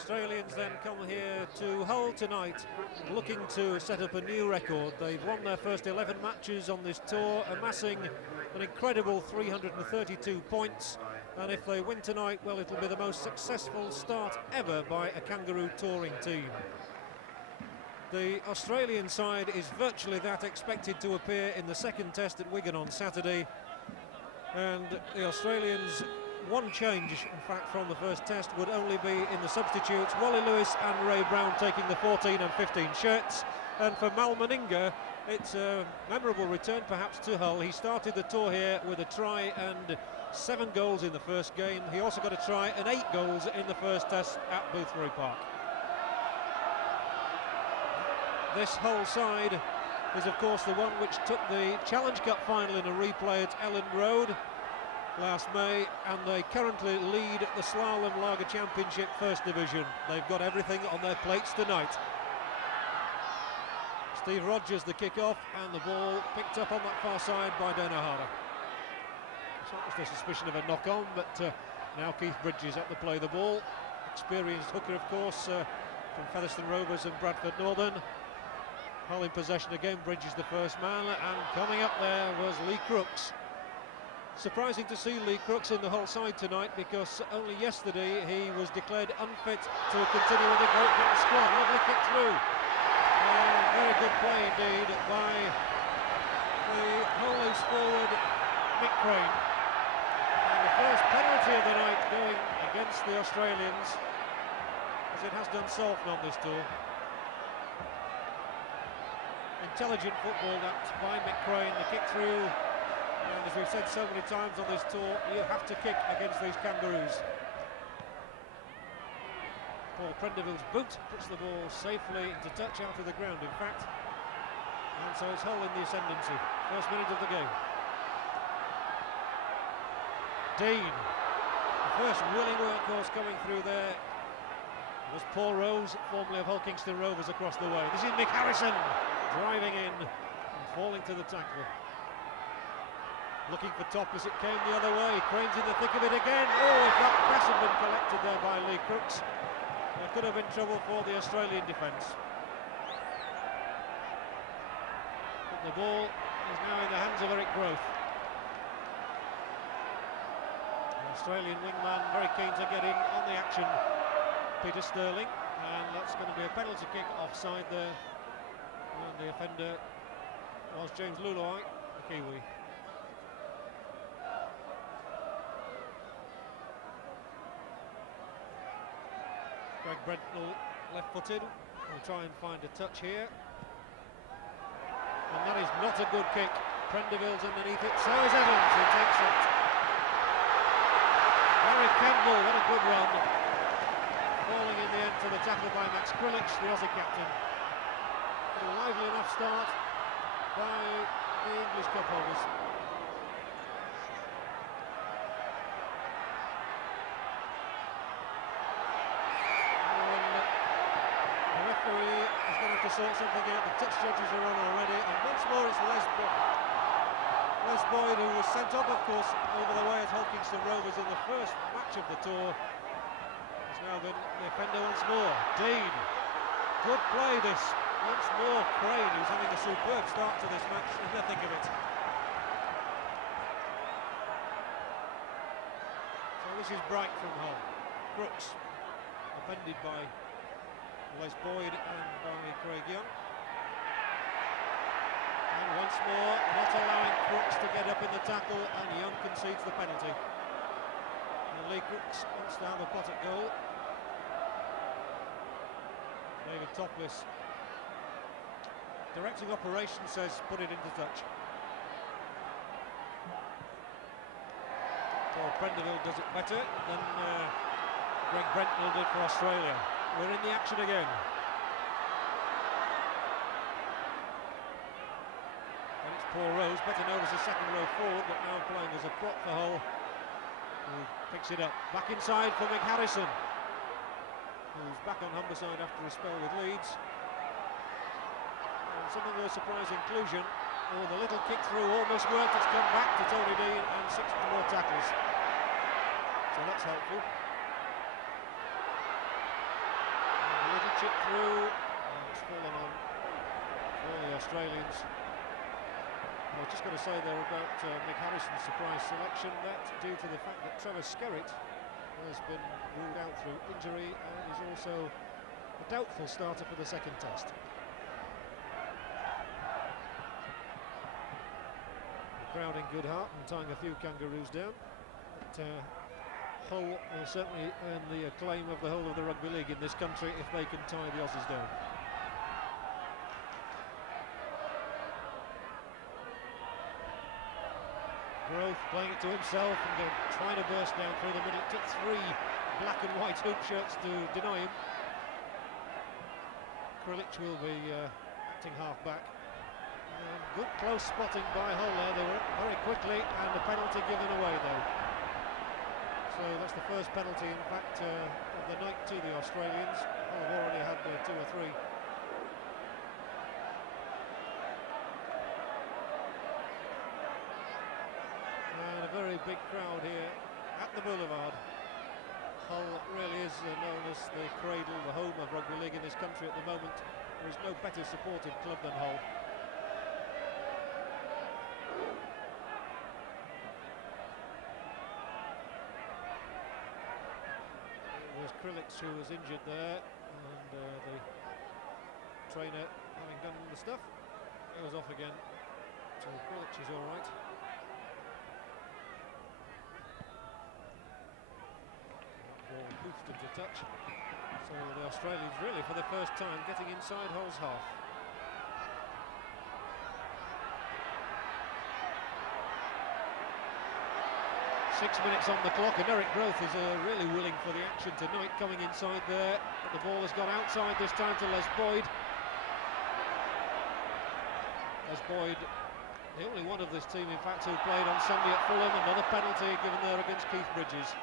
Australians then come here to Hull tonight, looking to set up a new record. They've won their first 11 matches on this tour, amassing an incredible 332 points. And if they win tonight, well, it'll be the most successful start ever by a Kangaroo touring team. The Australian side is virtually that expected to appear in the second test at Wigan on Saturday. And the Australians, one change, in fact, from the first test would only be in the substitutes. Wally Lewis and Ray Brown taking the 14 and 15 shirts. And for Mal Meninga, it's a memorable return perhaps to Hull. He started the tour here with a try and 7 goals in the first game. He also got a try and 8 goals in the first test at Boothroyd Park. This Hull side is of course the one which took the Challenge Cup final in a replay at Ellen Road last May, and they currently lead the Slalom Lager Championship First Division. They've got everything on their plates tonight. Steve Rogers the kick-off, and the ball picked up on that far side by Donohara. It's not just a suspicion of a knock-on, but now Keith Bridges up to play the ball. Experienced hooker, of course, from Featherstone Rovers and Bradford Northern. Hull in possession again, Bridges the first man, and coming up there was Lee Crooks. Surprising to see Lee Crooks in the Hull side tonight, because only yesterday he was declared unfit to continue with the Great Britain squad. Lovely kick through. Very good play indeed by the Hull loose forward, Mick Crane. And the first penalty of the night going against the Australians, as it has done so often on this tour. Intelligent football that by Mick Crane, the kick through, and as we've said so many times on this tour, you have to kick against these Kangaroos. Paul Prendeville's boot puts the ball safely into touch out of the ground, in fact, and so it's Hull in the ascendancy. First minute of the game. Dean, the first willing workhorse coming through there was Paul Rose, formerly of Hull Kingston Rovers, across the way. This is Mick Harrison driving in and falling to the tackle. Looking for top as it came the other way. Crane's in the thick of it again. Oh, if that pass had been collected there by Lee Crooks, there could have been trouble for the Australian defence. But the ball is now in the hands of Eric Groth. The Australian wingman very keen to get in on the action, Peter Sterling, and that's going to be a penalty kick offside there. And the offender was James Luluai, the Kiwi. Greg Brentnell left-footed, will try and find a touch here. And that is not a good kick. Prendeville's underneath it, so is Evans, who takes it. Harry Campbell, what a good run. Falling in the end to the tackle by Max Krilic, the Aussie captain. A lively enough start by the English Cup holders. The referee is going to have to sort something out. The touch judges are on already, and once more it's Les Boyd. Les Boyd, who was sent off, of course, over the way at Hull Kingston Rovers in the first match of the tour, has now been the offender once more. Dean, good play this. Once more, Crane, who's having a superb start to this match, in the thick of it. So this is Bright from Hull. Crooks, defended by Les Boyd and by Craig Young. And once more, not allowing Crooks to get up in the tackle, and Young concedes the penalty. And Lee Crooks wants to have a pot at goal. David Topless, directing operations, says put it into touch. Paul Prendeville does it better than Greg Brentnell did for Australia. We're in the action again. And it's Paul Rose, better known as a second row forward, but now playing as a prop for Hull, who picks it up. Back inside for Mick Harrison, who's back on Humberside after a spell with Leeds. Something of a surprise inclusion. Oh, the little kick through almost worked. It's come back to Tony Dean, and 6 more tackles. So that's helpful. chip through, and it's fallen on for the Australians. I was just going to say there about Mick Harrison's surprise selection, that due to the fact that Trevor Skerritt has been ruled out through injury and is also a doubtful starter for the second test. The crowd in good heart and tying a few Kangaroos down. But, Hull will certainly earn the acclaim of the whole of the rugby league in this country if they can tie the Aussies down. Grove playing it to himself and trying to burst down through the middle. It took 3 black and white hoop shirts to deny him. Krilic will be acting half back. Good close spotting by Hull there. They were up very quickly, and the penalty given away though. So that's the first penalty, in fact, of the night to the Australians. Hull have already had 2 or 3. And a very big crowd here at the Boulevard. Hull really is known as the cradle, the home of rugby league in this country at the moment. There is no better supported club than Hull. It was Krilic who was injured there, and the trainer, having done the stuff, goes off again. So Krilic is all right. Ball poofed into touch. So the Australians really for the first time getting inside Hull's half. Six minutes on the clock, and Eric Grove is really willing for the action tonight, coming inside there. But the ball has gone outside this time to Les Boyd. Les Boyd, the only one of this team in fact who played on Sunday at Fulham. Another penalty given there against Keith Bridges.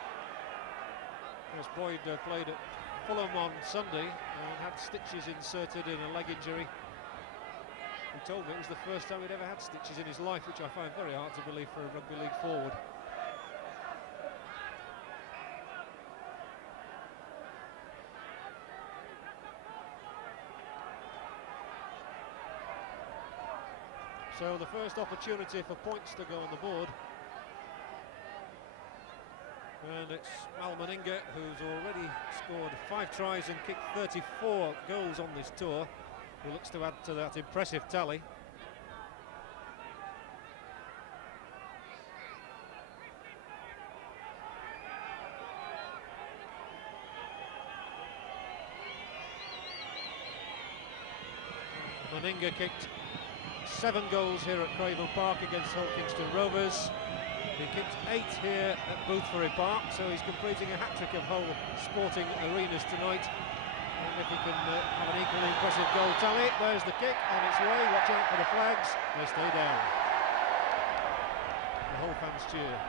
Les Boyd played at Fulham on Sunday and had stitches inserted in a leg injury. He told me it was the first time he'd ever had stitches in his life, which I find very hard to believe for a rugby league forward. So the first opportunity for points to go on the board. And it's Mal Meninga, who's already scored 5 tries and kicked 34 goals on this tour, who looks to add to that impressive tally. Meninga kicked 7 goals here at Craven Park against Hull Kingston Rovers. He kicked 8 here at Boothbury Park, so he's completing a hat-trick of Hull sporting arenas tonight. And if he can have an equally impressive goal tally, there's the kick on its way. Watch out for the flags. They stay down. The Hull fans cheer.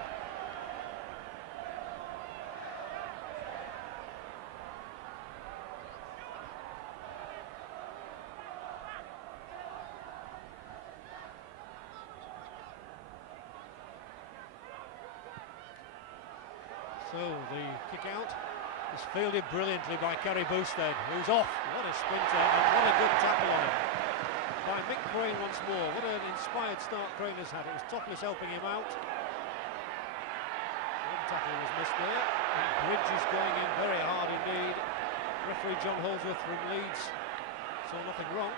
So the kick out is fielded brilliantly by Kerry Boosted, who's off. What a sprinter, and what a good tackle on him by Mick Crane once more. What an inspired start Crane has had. It was Topless helping him out. One tackle was missed there. And Bridge is going in very hard indeed. Referee John Holdsworth from Leeds saw nothing wrong.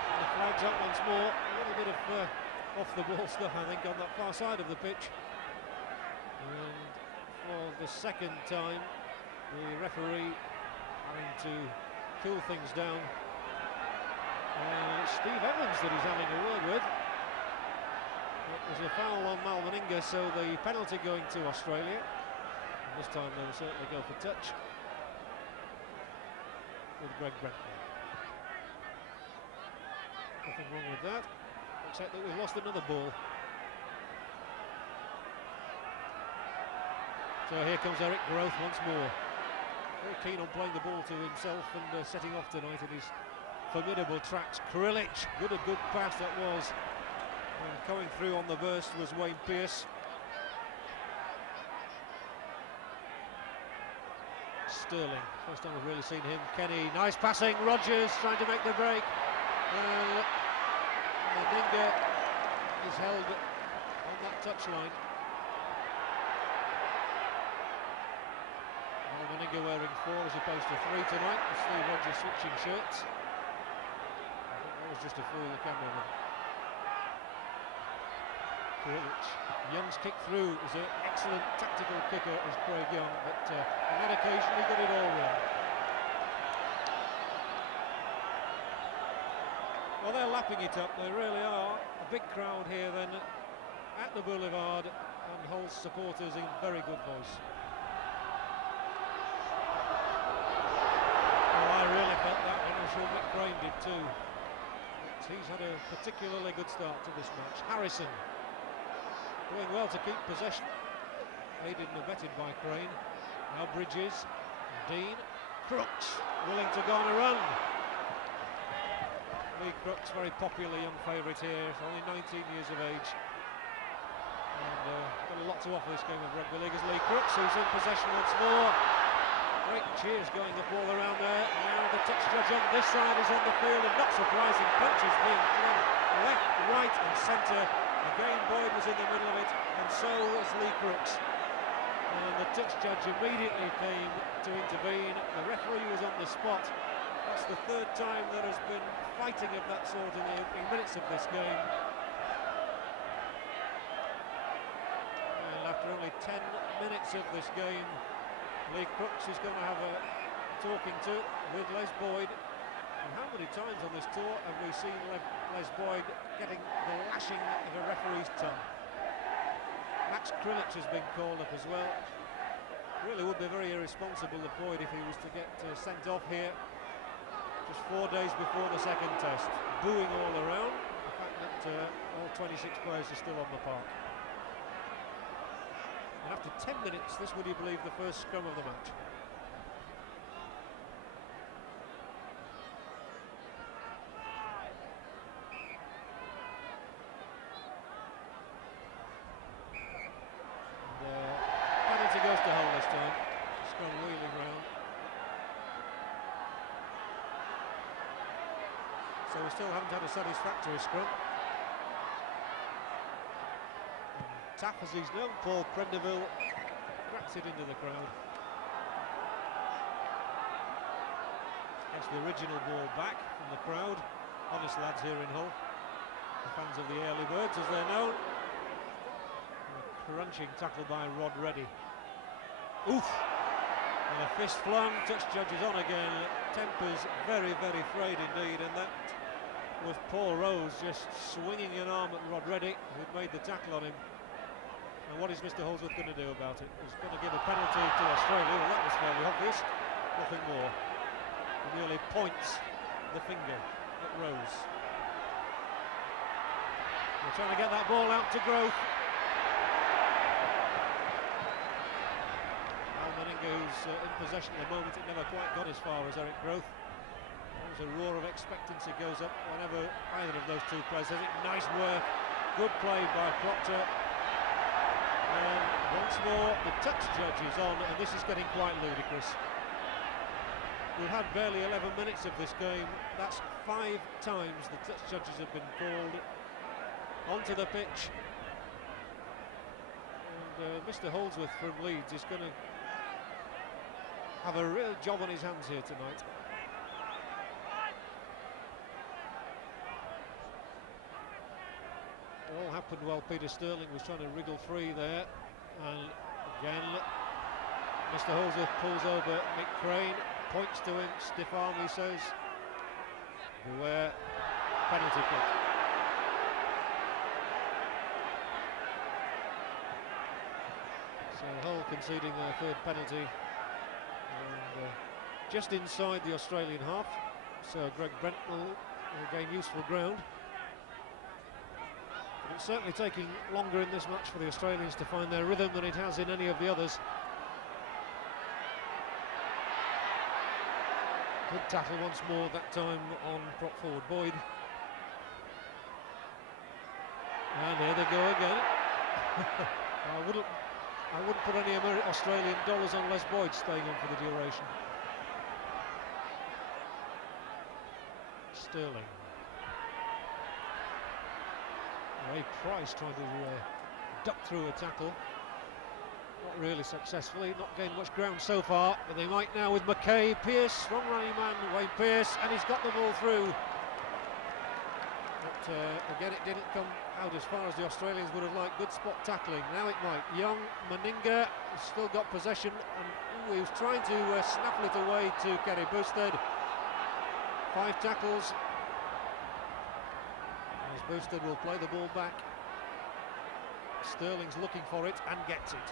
And the flag's up once more. A little bit of off the ball stuff, I think, on that far side of the pitch. And for the second time, the referee having to cool things down. And it's Steve Evans that he's having a word with. It was a foul on Mal Meninga, so the penalty going to Australia. And this time they will certainly go for touch with Greg Brentford. Nothing wrong with that, except that we've lost another ball. So here comes Eric Grove once more. Very keen on playing the ball to himself and setting off tonight in his formidable tracks. Krilic, a good pass that was. And coming through on the burst was Wayne Pearce. Sterling. First time we've really seen him. Kenny, nice passing. Rogers trying to make the break. Meninga is held on that touchline. Meninga wearing 4 as opposed to 3 tonight. With Steve Rogers switching shirts. I think that was just to fool the cameraman. Young's kick through is an excellent tactical kicker as Craig Young, but on that occasion he got it all wrong. Well, they're lapping it up, they really are. A big crowd here then at the Boulevard, and Hull's supporters in very good voice. Oh, I really felt that one. I'm sure Mick Crane did too. But he's had a particularly good start to this match. Harrison doing well to keep possession, aided and abetted by Crane. Now Bridges, Dean, Crooks willing to go on a run. Lee Crooks, very popular young favourite here, only 19 years of age, and got a lot to offer this game of rugby league as Lee Crooks, who's in possession once more. Great cheers going up all around there. Now the touch judge on this side is on the field, and not surprising, punches being thrown left, right and centre. Again, Boyd was in the middle of it, and so was Lee Crooks. And the touch judge immediately came to intervene. The referee was on the spot. That's the 3rd time there has been fighting of that sort in the opening minutes of this game. And after only 10 minutes of this game, Lee Crooks is going to have a talking to with Les Boyd. And how many times on this tour have we seen Les Boyd getting the lashing of a referee's tongue? Max Krilich has been called up as well. Really would be very irresponsible of Boyd if he was to get sent off here just 4 days before the second test. Booing all around, the fact that all 26 players are still on the park. And after 10 minutes, this, would you believe, the first scrum of the match. Goes to Hull this time. Scrum wheeling round. So we still haven't had a satisfactory scrum. And Taff, as he's known, Paul Prendeville cracks it into the crowd. Gets the original ball back from the crowd. Honest lads here in Hull. The fans of the Early Birds, as they're known. And a crunching tackle by Rod Reddy. Oof! And a fist flung, touch judges on again. Tempers very, very frayed indeed, and that was Paul Rose just swinging an arm at Rod Reddy, who'd made the tackle on him. And what is Mr. Holdsworth going to do about it? He's going to give a penalty to Australia. Well, that was fairly obvious. Nothing more. He merely points the finger at Rose. They're trying to get that ball out to Growth. Who's in possession at the moment. It never quite got as far as Eric Growth. There's a roar of expectancy goes up whenever either of those two players does it. Nice work, good play by Proctor. And once more the touch judge is on, and this is getting quite ludicrous. We've had barely 11 minutes of this game. That's 5 times the touch judges have been called onto the pitch. And Mr. Holdsworth from Leeds is going to have a real job on his hands here tonight. It all happened while Peter Sterling was trying to wriggle free there, and again Mr. Holdsworth pulls over Mick Crane, points to him, stiff arm he says, beware, penalty kick. So Hull conceding their 3rd penalty. And just inside the Australian half, so Greg Brent will gain useful ground. But it's certainly taking longer in this match for the Australians to find their rhythm than it has in any of the others. Good tackle once more, that time on prop forward Boyd. And here they go again. I wouldn't put any Australian dollars on Les Boyd staying on for the duration. Sterling. Ray Price trying to duck through a tackle. Not really successfully, not gained much ground so far, but they might now with McKay. Pearce, strong running man, Wayne Pearce, and he's got the ball through. But again, it didn't come out as far as the Australians would have liked. Good spot tackling. Now it might. Young, Meninga, he's still got possession, and he was trying to snaffle it away to Kerry Boosted. 5 tackles. As Boosted will play the ball back. Sterling's looking for it and gets it.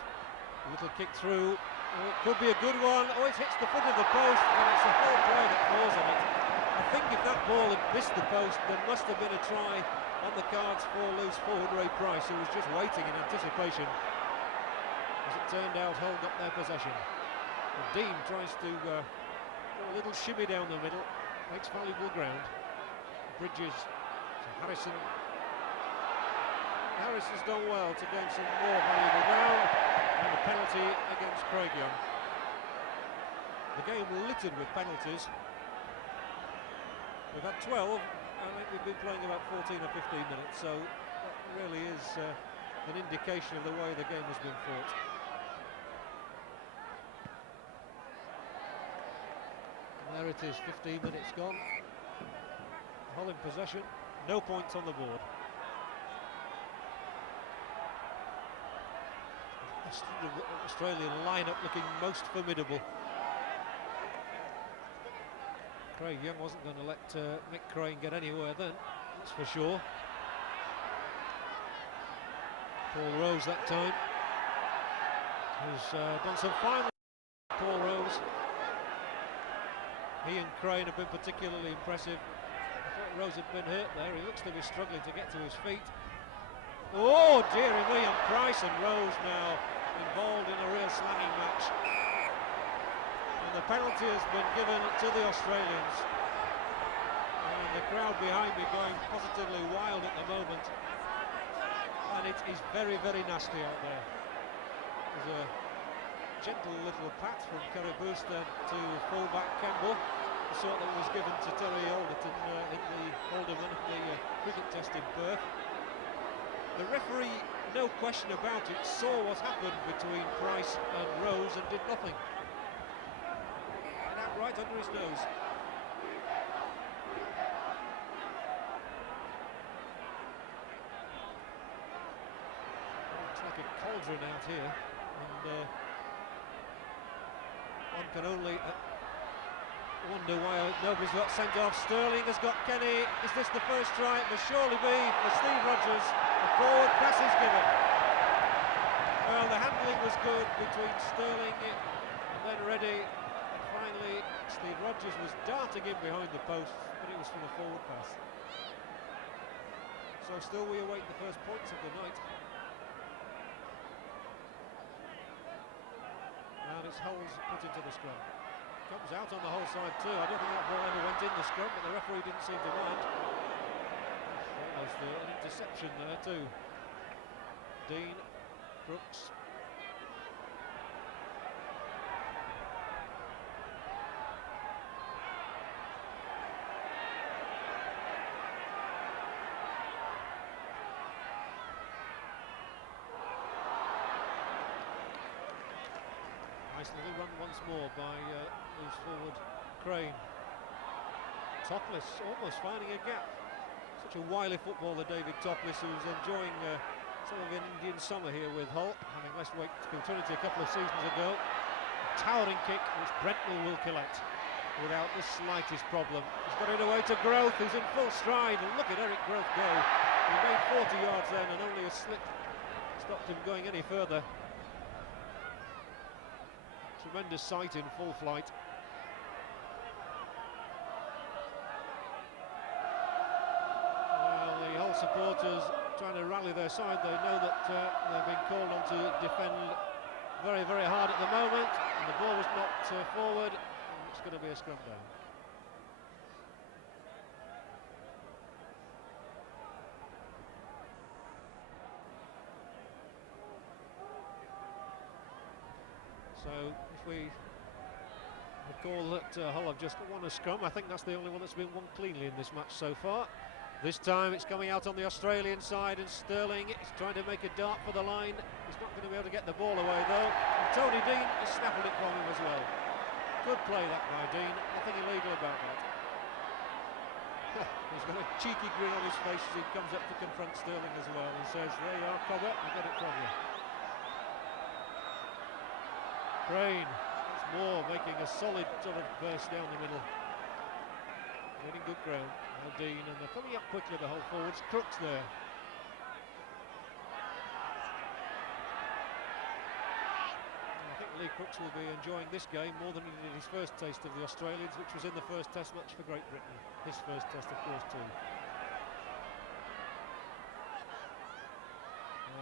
A little kick through. Oh, it could be a good one. Oh, it hits the foot of the post, and it's a full play that falls on it. I think if that ball had missed the post, there must have been a try on the cards for loose forward Ray Price, who was just waiting in anticipation. As it turned out, Hull got their possession. And Dean tries to do a little shimmy down the middle, makes valuable ground. Bridges to Harrison. Harris has done well to gain some more valuable ground, and a penalty against Craig Young. The game littered with penalties. We've had 12, and I think we've been playing about 14 or 15 minutes, so that really is an indication of the way the game has been fought. And there it is, 15 minutes gone. Hull in possession, no points on the board. Australian lineup looking most formidable. Craig Young wasn't going to let Mick Crane get anywhere then, that's for sure. Paul Rose that time, who's done some fine. Paul Rose. He and Crane have been particularly impressive. I thought Rose had been hurt there. He looks to be struggling to get to his feet. Oh dearie me, and Price and Rose now involved in a real slagging match. And the penalty has been given to the Australians. And the crowd behind me going positively wild at the moment. And it is very, very nasty out there. There's a gentle little pat from Kerry Booster to fullback Campbell, the sort that was given to Terry Alderman in the Alderman at the cricket test in Perth. The referee, no question about it, saw what happened between Price and Rose and did nothing. And out right under his nose. Looks like a cauldron out here, and one can only wonder why nobody's got sent off. Sterling has got Kenny. Is this the first try? It must surely be for Steve Rogers. The forward pass is given. Well, the handling was good between Sterling and then Reddy. And finally, Steve Rogers was darting in behind the post, but it was from a forward pass. So still we await the first points of the night. And it's Hull's put into the scrum. Comes out on the whole side too. I don't think that ball ever went in the scrum, but the referee didn't seem to mind. Almost an interception there too. Dean, Brooks. Nice little run once more by loose forward Crane. Topless almost finding a gap. Such a wily footballer, David Topless, who's enjoying some of an Indian summer here with Hull, having left Wake Fraternity a couple of seasons ago. A towering kick which Brentnell will collect without the slightest problem. He's got it away to Growth, who's in full stride, and look at Eric Growth go. He made 40 yards then, and only a slip stopped him going any further. Tremendous sight in full flight. Well, the Hull supporters trying to rally their side. They know that they've been called on to defend very, very hard at the moment, and the ball was knocked forward, and it's going to be a scrum down. So if we recall that Hull have just won a scrum, I think that's the only one that's been won cleanly in this match so far. This time it's coming out on the Australian side, and Sterling is trying to make a dart for the line. He's not going to be able to get the ball away though. And Tony Dean has snaffled it from him as well. Good play that by Dean, nothing illegal about that. He's got a cheeky grin on his face as he comes up to confront Sterling as well and says, "There you are, Cobber, I get it from you." Crane, once more making a solid sort of burst down the middle. Getting good ground. Now Dean, and they're coming up quickly, the whole forwards. Crooks there. I think Lee Crooks will be enjoying this game more than he did his first taste of the Australians, which was in the first Test match for Great Britain. His first Test, of course, too.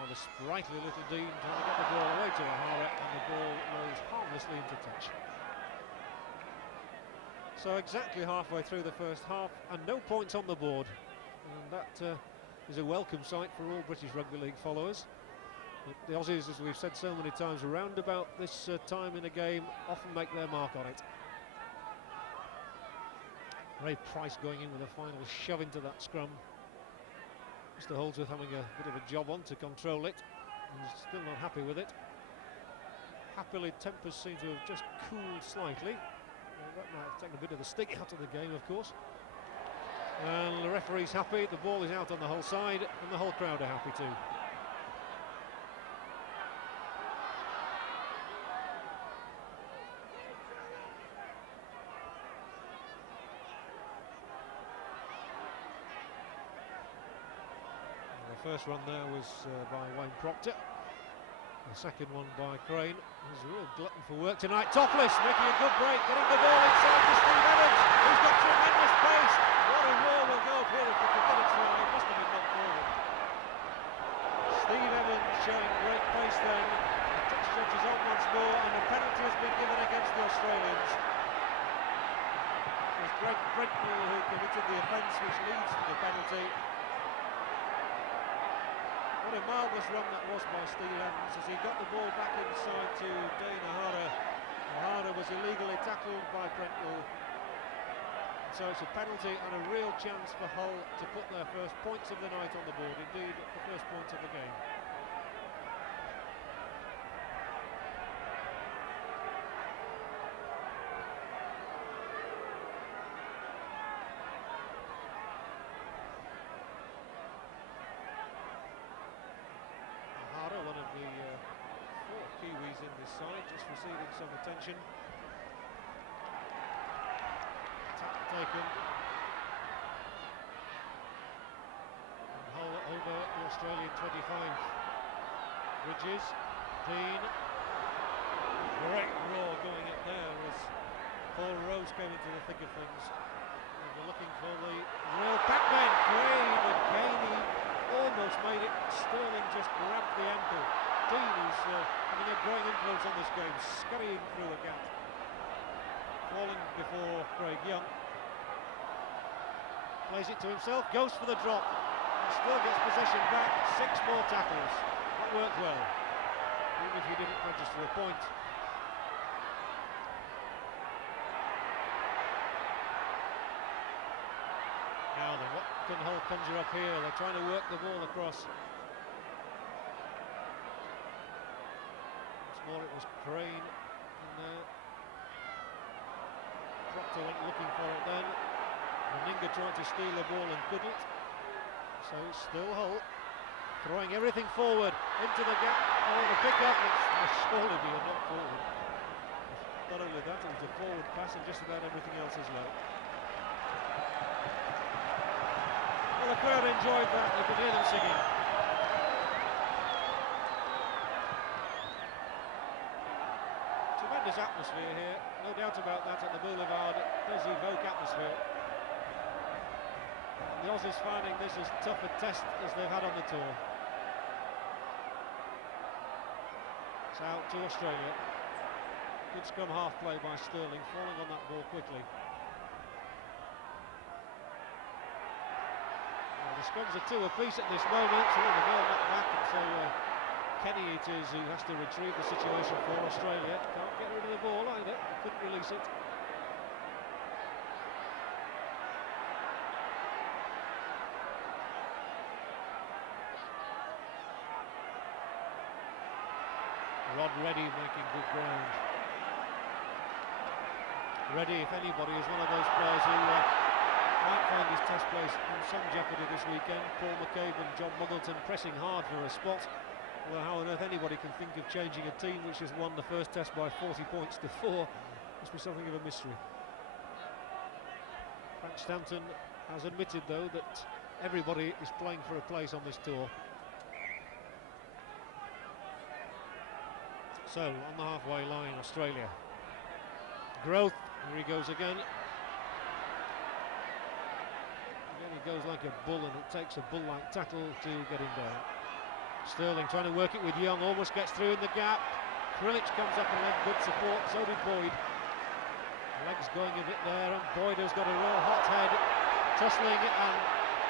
Oh, the sprightly little Dean trying to get the ball away to O'Hara, and the ball rolls harmlessly into touch. So exactly halfway through the first half, and no points on the board. And that is a welcome sight for all British Rugby League followers. The Aussies, as we've said so many times, around about this time in a game, often make their mark on it. Ray Price going in with a final shove into that scrum. Mr. Holdsworth having a bit of a job on to control it, and still not happy with it. Happily, tempers seem to have just cooled slightly. That might have taken a bit of the sting out of the game, of course. And the referee's happy, the ball is out on the whole side, and the whole crowd are happy too. The first run there was by Wayne Proctor. The second one by Crane. He's a real glutton for work tonight. Topless making a good break, getting the ball inside to Steve Evans, who's got tremendous pace. What a roar will go up here if they can get it through. It must have been knocked forward. Steve Evans showing great pace then. The touch judge is on once more, and the penalty has been given against the Australians. It was Greg Brentnell who committed the offence which leads to the penalty. What a marvellous run that was by Steve Evans as he got the ball back inside to Dane O'Hara. O'Hara was illegally tackled by Brentnell. So it's a penalty and a real chance for Hull to put their first points of the night on the board. Indeed, the first points of the game. One of the four Kiwis in this side, just receiving some attention. Tap taken. And Hull over the Australian 25. Bridges, Dean. Great roar going up there as Paul Rose came into the thick of things. And they're looking for the real Pac-Man. Crane and Caney almost made it. Sterling just grabbed the ankle. Dean is having a growing influence on this game, scurrying through a gap. Falling before Craig Young. Plays it to himself, goes for the drop. And still gets possession back. 6 more tackles. That worked well, even if he didn't register a point. Now then, what can Hull conjure up here? They're trying to work the ball across. Once more it was Crane in there. Proctor went looking for it then. Meninga tried to steal the ball and couldn't. So it's still Hull throwing everything forward into the gap. Oh, the pick-up, it's surely be a knock forward. Not only that, it was a forward pass and just about everything else as well. Well, the crowd enjoyed that, you could hear them singing. Tremendous atmosphere here, no doubt about that at the Boulevard. It does evoke atmosphere. The Aussies finding this as tough a test as they've had on the tour. It's out to Australia. Good scrum half play by Sterling, falling on that ball quickly. The scrums are 2 apiece at this moment, so the ball knocked back, and so Kenny it is who has to retrieve the situation for Australia. Can't get rid of the ball either, couldn't release it. Rod Reddy making good ground. Reddy, if anybody, is one of those players who might find his test place in some jeopardy this weekend. Paul McCabe and John Muggleton pressing hard for a spot. Well, how on earth anybody can think of changing a team which has won the first test by 40 points to 4 must be something of a mystery. Frank Stanton has admitted, though, that everybody is playing for a place on this tour. So, on the halfway line, Australia. Growth, here he goes again. Again, he goes like a bull, and it takes a bull-like tackle to get him down. Sterling trying to work it with Young, almost gets through in the gap. Krilic comes up and left good support, so did Boyd. Legs going a bit there, and Boyd has got a real hot head, tussling, and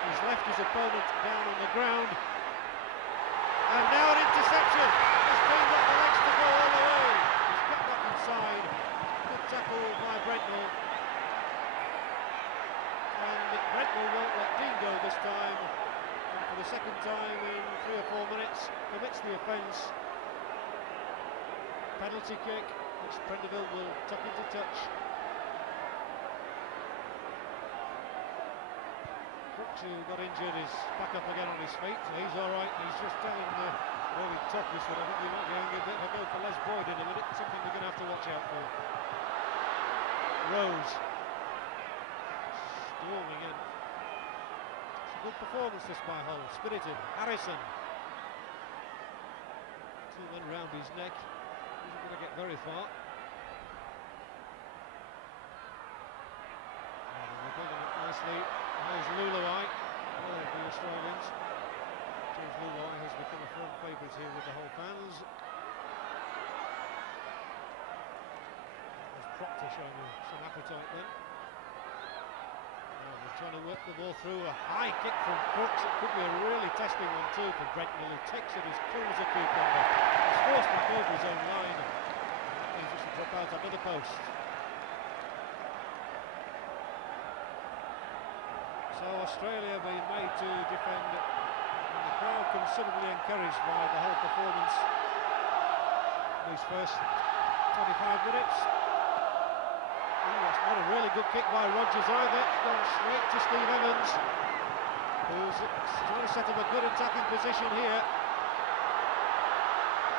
he's left his opponent down on the ground. And now an interception. He's cleaned up the legs to go all the way. He's kept up inside. Good tackle by Brentnell. And Brentnell won't let Dean go this time. And for the second time in 3 or 4 minutes, commits the offence. Penalty kick, which Prendeville will tuck into touch. Crooks, who got injured, is back up again on his feet, so he's alright. He's just telling the Rory Toppis that I think he might be having a bit of a go for Les Boyd in a minute, something we're going to have to watch out for. Rose storming in. It's a good performance this by Hull, spirited. Harrison, 2 men round his neck, isn't going to get very far. And they're building it nicely. There's Luluai, for the Australians. James Luluai has become a firm favourite here with the whole fans. There's Proctor showing some appetite then. They're trying to work the ball through. A high kick from Crooks. It could be a really testing one too for Brentnell, who takes it as cool as a cucumber. He's forced back over his own line. He's just to drop out under the post. So Australia being made to defend, and the crowd considerably encouraged by the whole performance in these first 25 minutes. That's not a really good kick by Rogers either. It's gone straight to Steve Evans, who's trying to set up a good attacking position here.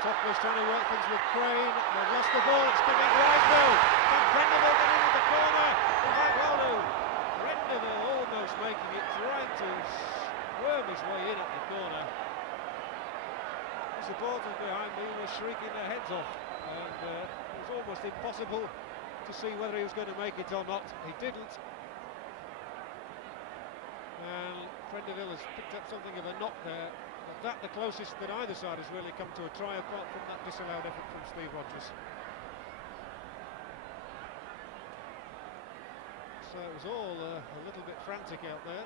Topless trying to work things with Crane. They've lost the ball, it's coming wide though. Can Prendeville get into the corner? He might well do. Prendeville almost making it, trying to worm his way in at the corner. The supporters behind me were shrieking their heads off, and it was almost impossible to see whether he was going to make it or not. He didn't. And Prendeville has picked up something of a knock there. But that the closest that either side has really come to a try, apart from that disallowed effort from Steve Rogers. So it was all a little bit frantic out there.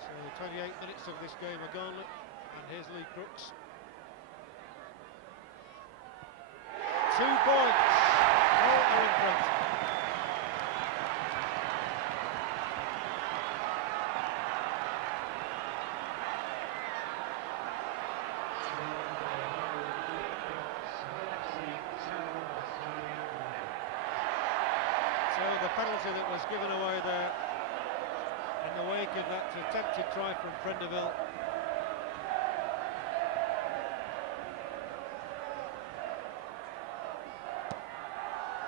So 28 minutes of this game are gone, and here's Lee Crooks. 2 points. All are in front. So the penalty that was given away there in the wake of that attempted try from Prendeville.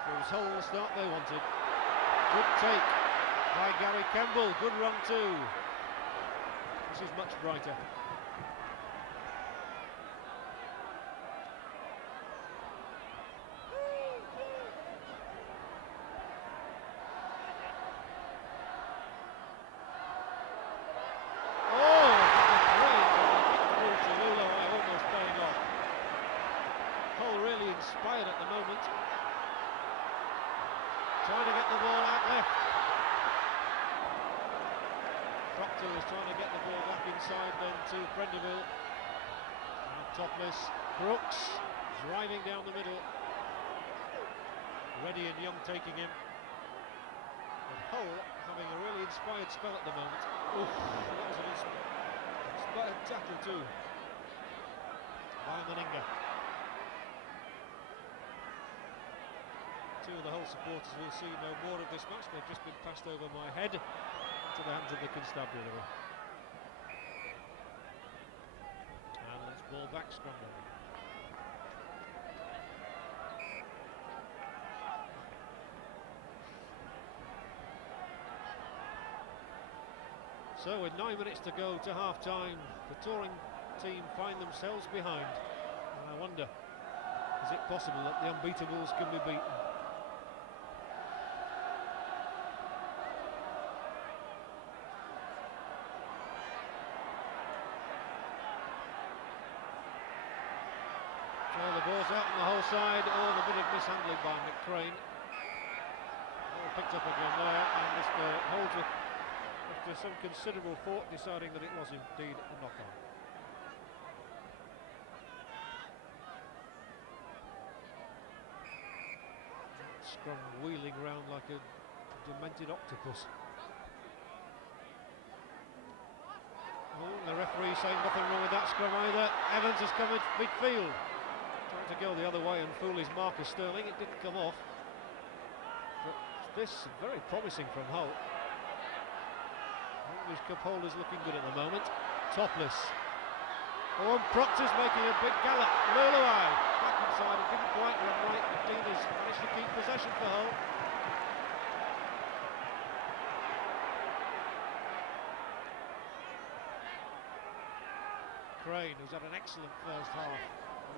It was Hull the start they wanted. Good take by Gary Campbell, good run too. This is much brighter. inspired at the moment. Trying to get the ball out left. Proctor is trying to get the ball back inside then to Prendeville. Now topless. Brooks driving down the middle. Reddy and Young taking him. And Hull having a really inspired spell at the moment. Oof, that was an inspired tackle too by Meninga. Two of the Hull supporters will see no more of this match. They've just been passed over my head to the hands of the constabulary. And it's ball back, scramble. So with 9 minutes to go to half-time, the touring team find themselves behind. And I wonder, is it possible that the unbeatables can be beaten? So the ball's out on the whole side. Oh, the bit of mishandling by McCrane. All picked up again there, and Mr. Holdsworth, after some considerable thought, deciding that it was indeed a knock-on. Scrum wheeling round like a demented octopus. Oh, the referee saying nothing wrong with that scrum either. Evans has come in midfield, trying to go the other way and fool his marker Sterling. It didn't come off. But this is very promising from Hull. English Cup holders looking good at the moment. Topless. Oh, and Proctor's making a big gallop. Luluai back inside and didn't quite run right. But Deaners managed to keep possession for Hull. Crane, who's had an excellent first half,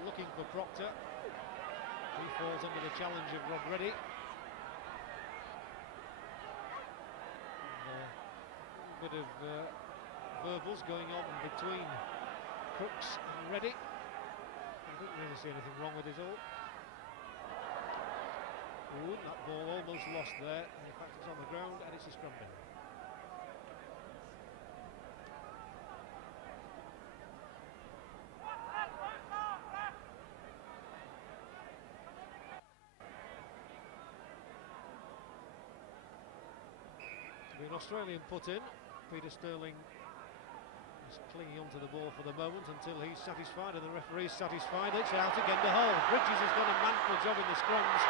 looking for Proctor. He falls under the challenge of Rob Reddy. Bit of verbals going on between Crooks and Reddy. I didn't really see anything wrong with it all. Ooh, that ball almost lost there. In fact, it's on the ground and it's a scrum bin. To be an Australian put in. Peter Sterling is clinging onto the ball for the moment until he's satisfied and the referee's satisfied. It's out again to Hull. Bridges has done a manful job in the scrums.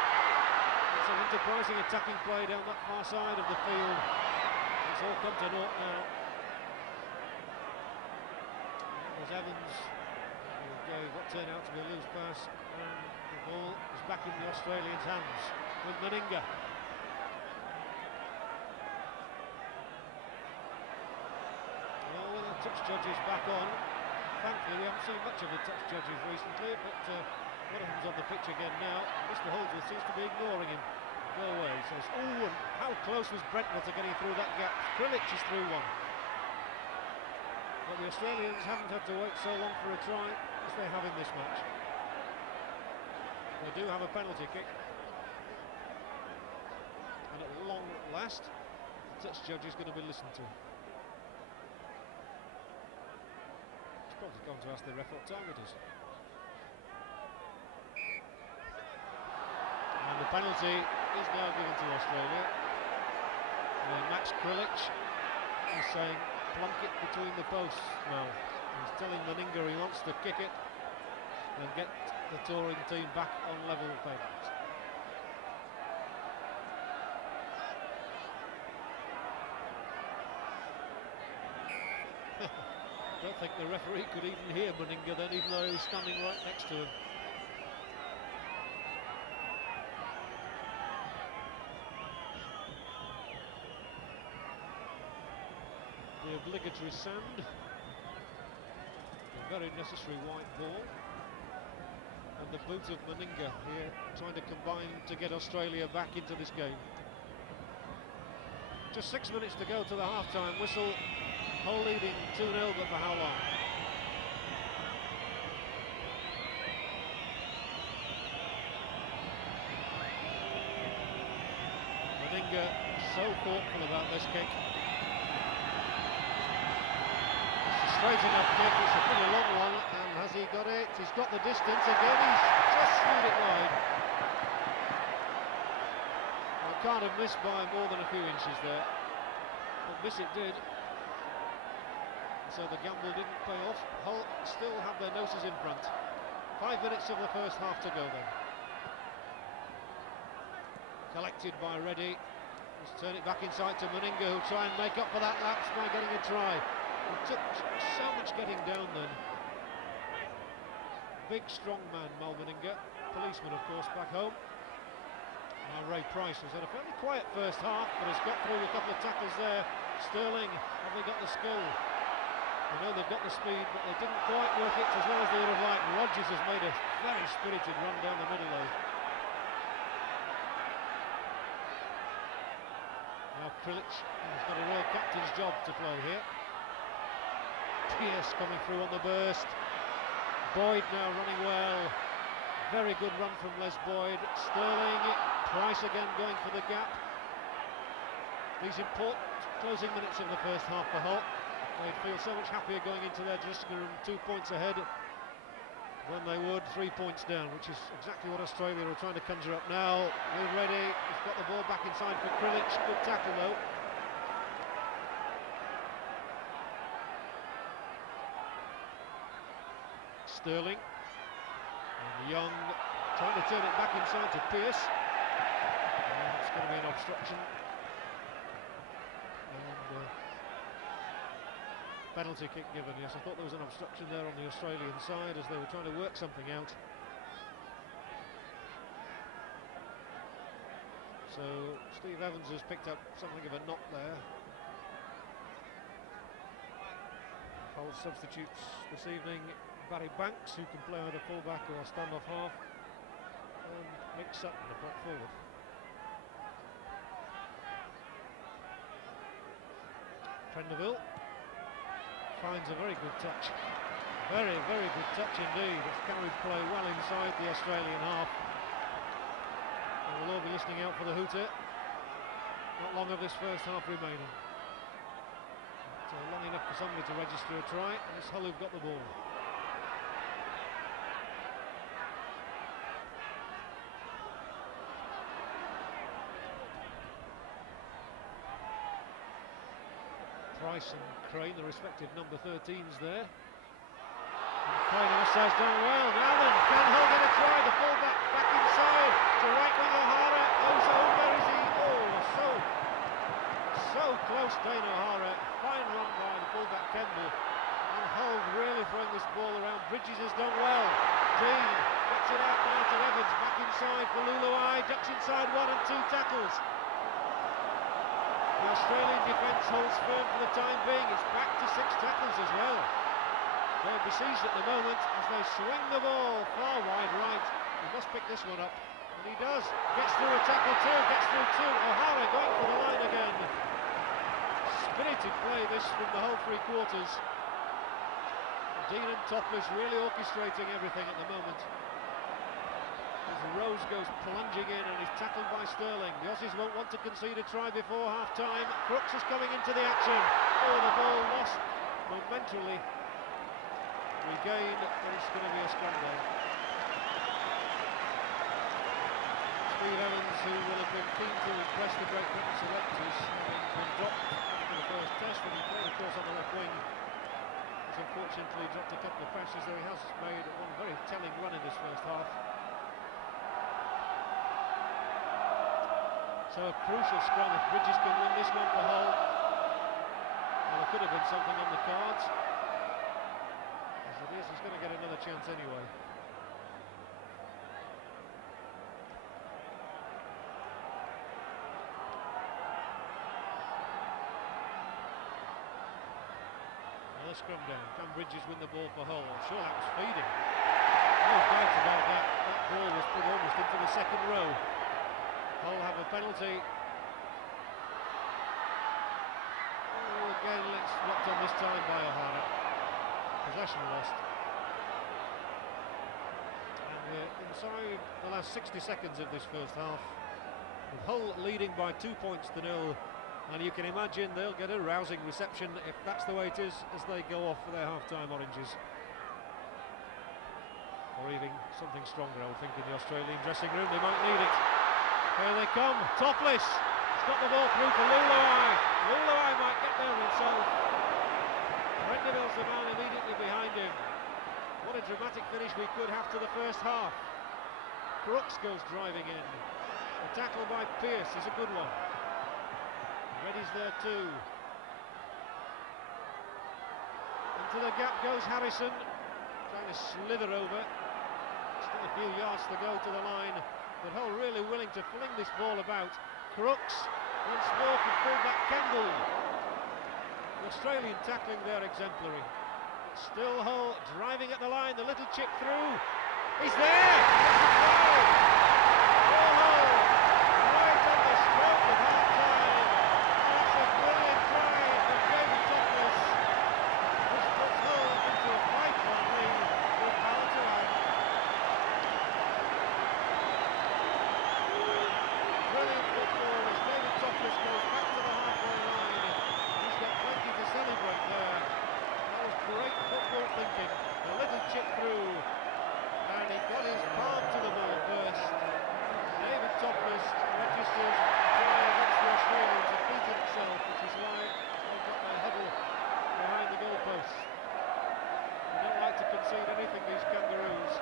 It's an enterprising attacking play down that far side of the field. It's all come to naught now. There's Evans, who gave what turned out to be a loose pass, and the ball is back in the Australians' hands with Meninga. Touch judges back on. Thankfully, we haven't seen much of the touch judges recently, but one of them's on the pitch again now. Mr. Holdsworth seems to be ignoring him. Go away, he says. Oh, and how close was Brentford to getting through that gap? Krilic is through one. But the Australians haven't had to wait so long for a try as they have in this match. They do have a penalty kick. And at long last, the touch judge is going to be listened to. Probably going to ask the ref what time it is. And the penalty is now given to Australia. And Max Krilic is saying plunk it between the posts now. He's telling Meninga he wants to kick it and get the touring team back on level pavement. I don't think the referee could even hear Meninga then, even though he was standing right next to him. The obligatory sand. A very necessary white ball. And the boot of Meninga here, trying to combine to get Australia back into this game. Just 6 minutes to go to the half-time whistle. Hull leading 2-0, but for how long? Moninger so thoughtful about this kick. It's a straight enough kick, it's a pretty long one, and has he got it? He's got the distance again, he's just slewed it wide. Well, it can't have missed by more than a few inches there, but miss it did. So the gamble didn't pay off. Hull still have their noses in front. 5 minutes of the first half to go then. Collected by Reddy. Let's turn it back inside to Moninger, who'll try and make up for that lapse by getting a try. It took so much getting down then. Big, strong man, Mal Moninger. Policeman, of course, back home. Now Ray Price has had a fairly quiet first half, but has got through a couple of tackles there. Sterling, have they got the skill? I know they've got the speed, but they didn't quite work it as well as they would have liked. Rodgers has made a very spirited run down the middle though. Now Krilic has got a real captain's job to play here. Pearce coming through on the burst. Boyd now running well. Very good run from Les Boyd. Sterling, Price again going for the gap. These important closing minutes of the first half for Hull. They'd feel so much happier going into their dressing room 2 points ahead than they would 3 points down, which is exactly what Australia are trying to conjure up now. We're ready. He's got the ball back inside for Krilic. Good tackle though. Sterling and Young trying to turn it back inside to Pearce. It's going to be an obstruction. And penalty kick given, yes. I thought there was an obstruction there on the Australian side as they were trying to work something out. So Steve Evans has picked up something of a knock there. Hull substitutes this evening Barry Banks, who can play either full-back or stand-off half, and Mick Sutton, the prop forward. Prendeville finds a very good touch. Very, very good touch indeed. It's carried play well inside the Australian half. And we'll all be listening out for the hooter. Not long of this first half remaining. So long enough for somebody to register a try, and it's Hull who've got the ball. Price and Crane, the respective number 13s there. And Crane also has done well. Now then, can Hull get a try? The fullback back inside to right wing O'Hara. Where is he? Oh, so close, Dane O'Hara. Fine run by the fullback Kemble. And Hull really throwing this ball around. Bridges has done well. Dean gets it out now to Evans. Back inside for Luluai. Ducks inside 1 and 2 tackles. The Australian defence holds firm for the time being. It's back to 6 tackles as well. They're besieged at the moment as they swing the ball far wide right. He must pick this one up, and he does. Gets through a tackle too, gets through 2. O'Hara going for the line again. Spirited play this from the whole 3 quarters. Dean and Topless really orchestrating everything at the moment. As Rose goes plunging in and is tackled by Sterling. The Aussies won't want to concede a try before half-time. Crooks is coming into the action. Oh, the ball lost momentarily. Regained, but it's going to be a scrum goal. Steve Evans, who will have been keen to impress the Great Britain selectors, having been dropped for the first test when he played, of course, on the left wing, has unfortunately dropped a couple of passes, though he has made one very telling run in this first half. So a crucial scrum. If Bridges can win this one for Hull, well, there could have been something on the cards. As it is, he's going to get another chance anyway. Another scrum down. Can Bridges win the ball for Hull? I'm sure that was feeding. No doubt about that. That ball was put almost into the second row. Hull have a penalty. Oh, again, let's knocked on this time by O'Hara. Possession lost. And we're inside the last 60 seconds of this first half. with Hull leading by 2 points to 0, and you can imagine they'll get a rousing reception if that's the way it is as they go off for their half-time oranges. Or even something stronger, I would think, in the Australian dressing room. They might need it. Here they come, Topless. He's got the ball through for Luluai. Luluai might get there himself. Rendeville's the man immediately behind him. What a dramatic finish we could have to the first half. Brooks goes driving in. The tackle by Pearce is a good one. Reddy's there too. Into the gap goes Harrison, trying to slither over. Still a few yards to go to the line, but Hull really willing to fling this ball about. Crooks, once more for fullback Kangaroo. The Australian tackling there exemplary. Still Hull driving at the line, the little chip through. He's there! Oh, Hull, right on the stroke of half-time. That's a brilliant try from David Topless, which puts Hull into a 5-point lead with power to add. Brilliant football as David Topless goes back to the halfway line. He's got plenty to celebrate there. That was great football thinking. A little chip through, and he got his palm to the ball first. David Topless registers try against the Australians and beat himself, which is why they've got their huddle behind the goalposts. They don't like to concede anything, these Kangaroos.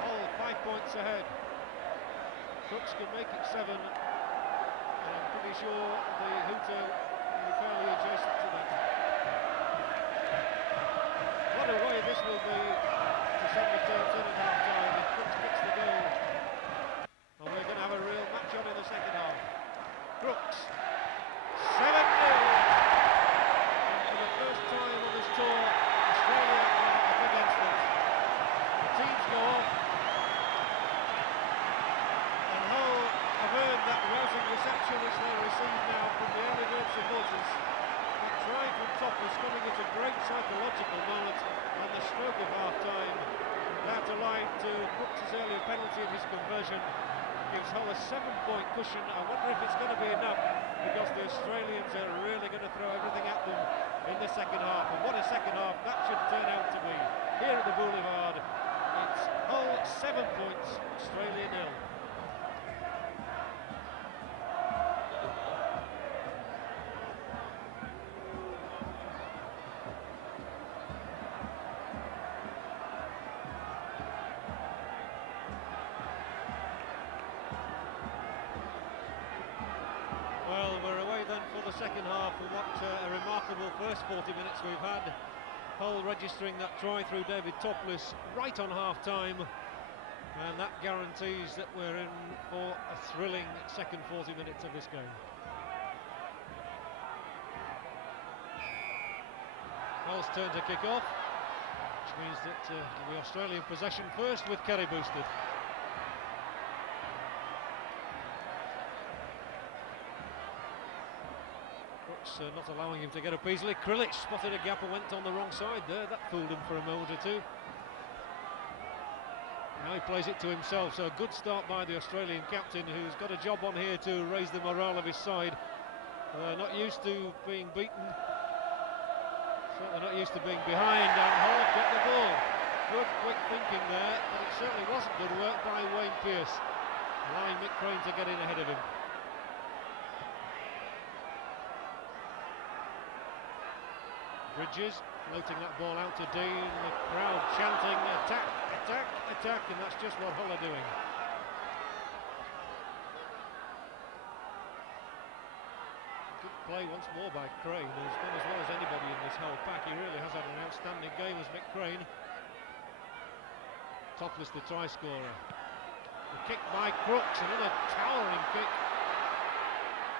Hull 5 points ahead. Crooks can make it 7, and I'm pretty sure the hooter will be fairly adjacent to that. What a way this will be to set the terms in at half-time if Crooks gets the goal. And we're going to have a real match on in the second half. Crooks, 7-0. And for the first time on this tour, Australia are up against it. The teams go off. And Hull have earned that rousing reception which they receive now from the early bird supporters. That try from Topless coming at a great psychological moment on the stroke of half-time. Down to line to Brooks' earlier penalty of his conversion. Gives Hull a 7-point cushion. I wonder if it's going to be enough, because the Australians are really going to throw everything at them in the second half. And what a second half that should turn out to be. Here at the Boulevard, it's Hull 7 points, Australia 0. Well, we're away then for the second half, and what a remarkable first 40 minutes we've had. Hull registering that try through David Topless right on half-time, and that guarantees that we're in for a thrilling second 40 minutes of this game. Hull's turn to kick off, which means that the Australian possession first with Kerry boosted. Not allowing him to get up easily. Krilic spotted a gap and went on the wrong side there. That fooled him for a moment or two. Now he plays it to himself, so a good start by the Australian captain, who's got a job on here to raise the morale of his side. They're not used to being beaten, certainly not used to being behind, and Hull get the ball. Good quick thinking there, but it certainly wasn't good work by Wayne Pearce, allowing Mick Crane to get in ahead of him. Bridges floating that ball out to Dean, the crowd chanting attack, attack, attack, and that's just what Hull are doing. Good play once more by Crane, who's done as well as anybody in this Hull pack. He really has had an outstanding game as Mick Crane. Topless the try scorer. The kick by Crooks, another towering kick.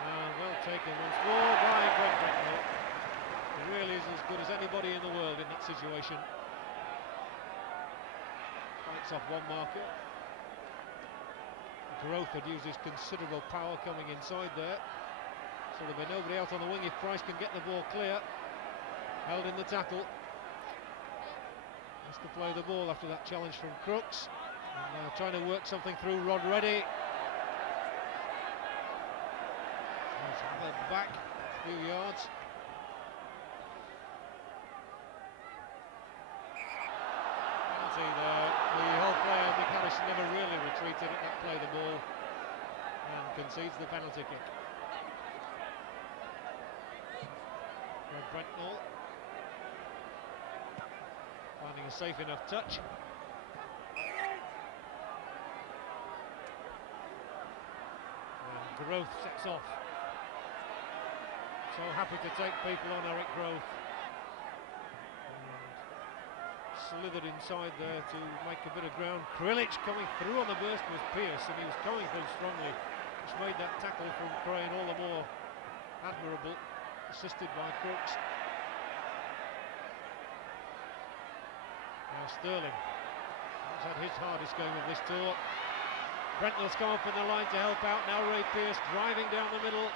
Well taken once more by Greg Bretnell. He really is as good as anybody in the world in that situation. Fights off one marker. Growth had used his considerable power coming inside there, so there'll be nobody out on the wing if Price can get the ball clear. Held in the tackle. Has to play the ball after that challenge from Crooks. And trying to work something through Rod Reddy. Back a few yards. Penalty there. The whole player, Nick Harris, never really retreated at that play the ball and concedes the penalty kick. Brentnall finding a safe enough touch. And Growth sets off. So happy to take people on Eric Grove. And slithered inside there to make a bit of ground. Krilic coming through on the burst was Pearce, and he was coming through strongly, which made that tackle from Crane all the more admirable, assisted by Crooks. Now Sterling has had his hardest game of this tour. Brentnall's come up in the line to help out. Now Ray Pearce driving down the middle.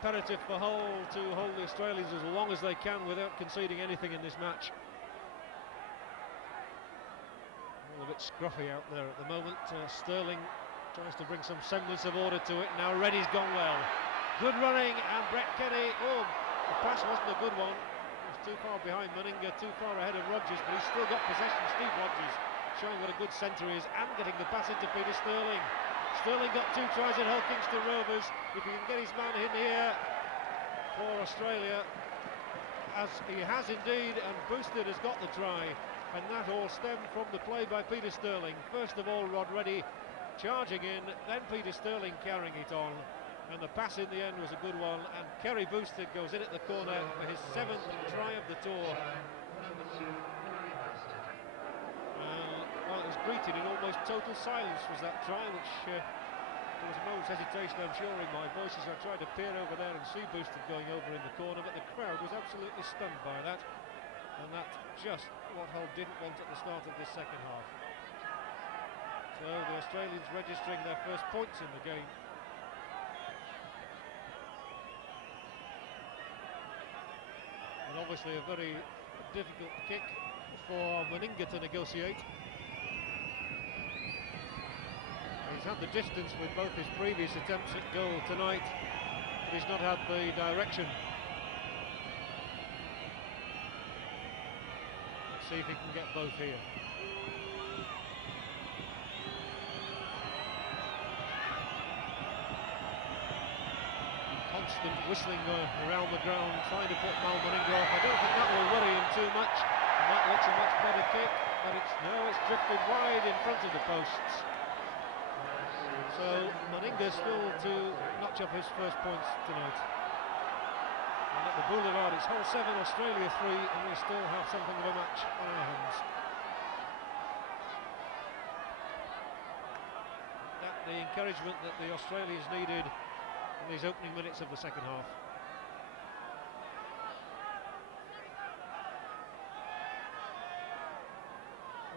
Imperative for Hull to hold the Australians as long as they can without conceding anything in this match. All a bit scruffy out there at the moment. Sterling tries to bring some semblance of order to it. Now Reddy's gone well. Good running, and Brett Kenny. Oh, the pass wasn't a good one. He was too far behind Meninga, too far ahead of Rogers, but he's still got possession. Steve Rogers showing what a good centre he is and getting the pass into Peter Sterling. Sterling got 2 tries at Hull Kingston Rovers. If he can get his man in here for Australia, as he has indeed, and Boosted has got the try, and that all stemmed from the play by Peter Sterling. First of all, Rod Reddy charging in, then Peter Sterling carrying it on, and the pass in the end was a good one, and Kerry Boosted goes in at the corner for his 7th try of the tour. Well, it was greeted in almost total silence, was that try, which there was a moment's hesitation, I'm sure, in my voice as I tried to peer over there and see Boosted going over in the corner, but the crowd was absolutely stunned by that, and that's just what Hull didn't want at the start of this second half. So the Australians registering their first points in the game. And obviously a very difficult kick for Meninga to negotiate. He's had the distance with both his previous attempts at goal tonight, but he's not had the direction. Let's see if he can get both here. Constant whistling around the ground, trying to put Mal Meninga off. I don't think that will worry him too much. And that looks a much better kick, but it's drifted wide in front of the posts. So Meninga still to notch up his first points tonight. And at the Boulevard it's Hull 7, Australia 3, and we still have something of a match on our hands. That the encouragement that the Australians needed in these opening minutes of the second half.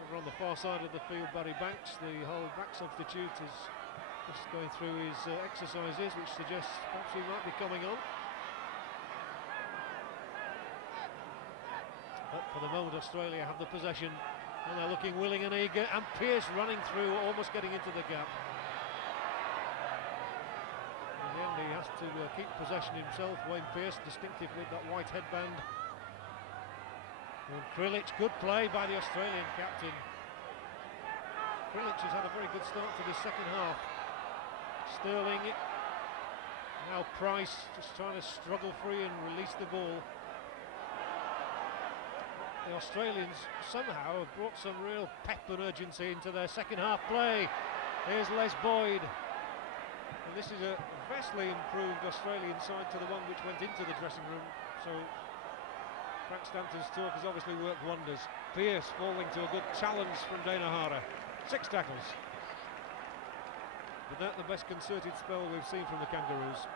Over on the far side of the field, Barry Banks, the Hull back substitute, is just going through his exercises, which suggests perhaps he might be coming on. But for the moment, Australia have the possession, and they're looking willing and eager, and Pearce running through, almost getting into the gap. In the end, he has to keep possession himself. Wayne Pearce, distinctive with that white headband. And Krilic, good play by the Australian captain. Krilic has had a very good start to this second half. Sterling, now Price, just trying to struggle free and release the ball. The Australians somehow have brought some real pep and urgency into their second half play. Here's Les Boyd, and this is a vastly improved Australian side to the one which went into the dressing room. So Frank Stanton's talk has obviously worked wonders. Pearce falling to a good challenge from Dana Hara. 6 tackles. But that the best concerted spell we've seen from the Kangaroos.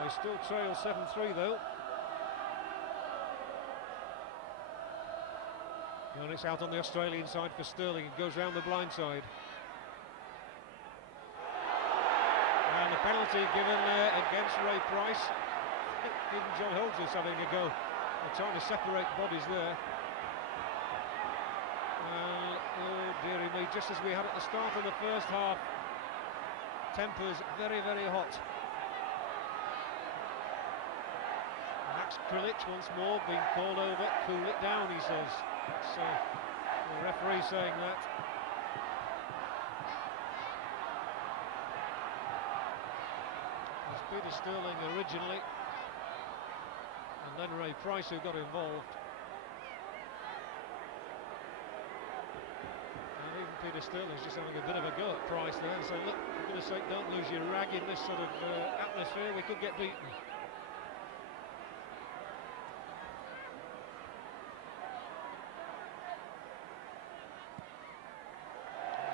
They still trail 7-3 though. And it's out on the Australian side for Sterling. It goes round the blind side. And a penalty given there against Ray Price. Even John Holmes is having a go. They're trying to separate bodies there. And, oh dearie me, just as we had at the start of the first half, tempers very, very hot. Max Krilic once more being called over. Cool it down, he says. It's the referee saying that. It was Peter Sterling originally, and then Ray Price who got involved. And even Peter Sterling's just having a bit of a go at Price there and saying, look, for goodness sake, don't lose your rag in this sort of atmosphere, we could get beaten.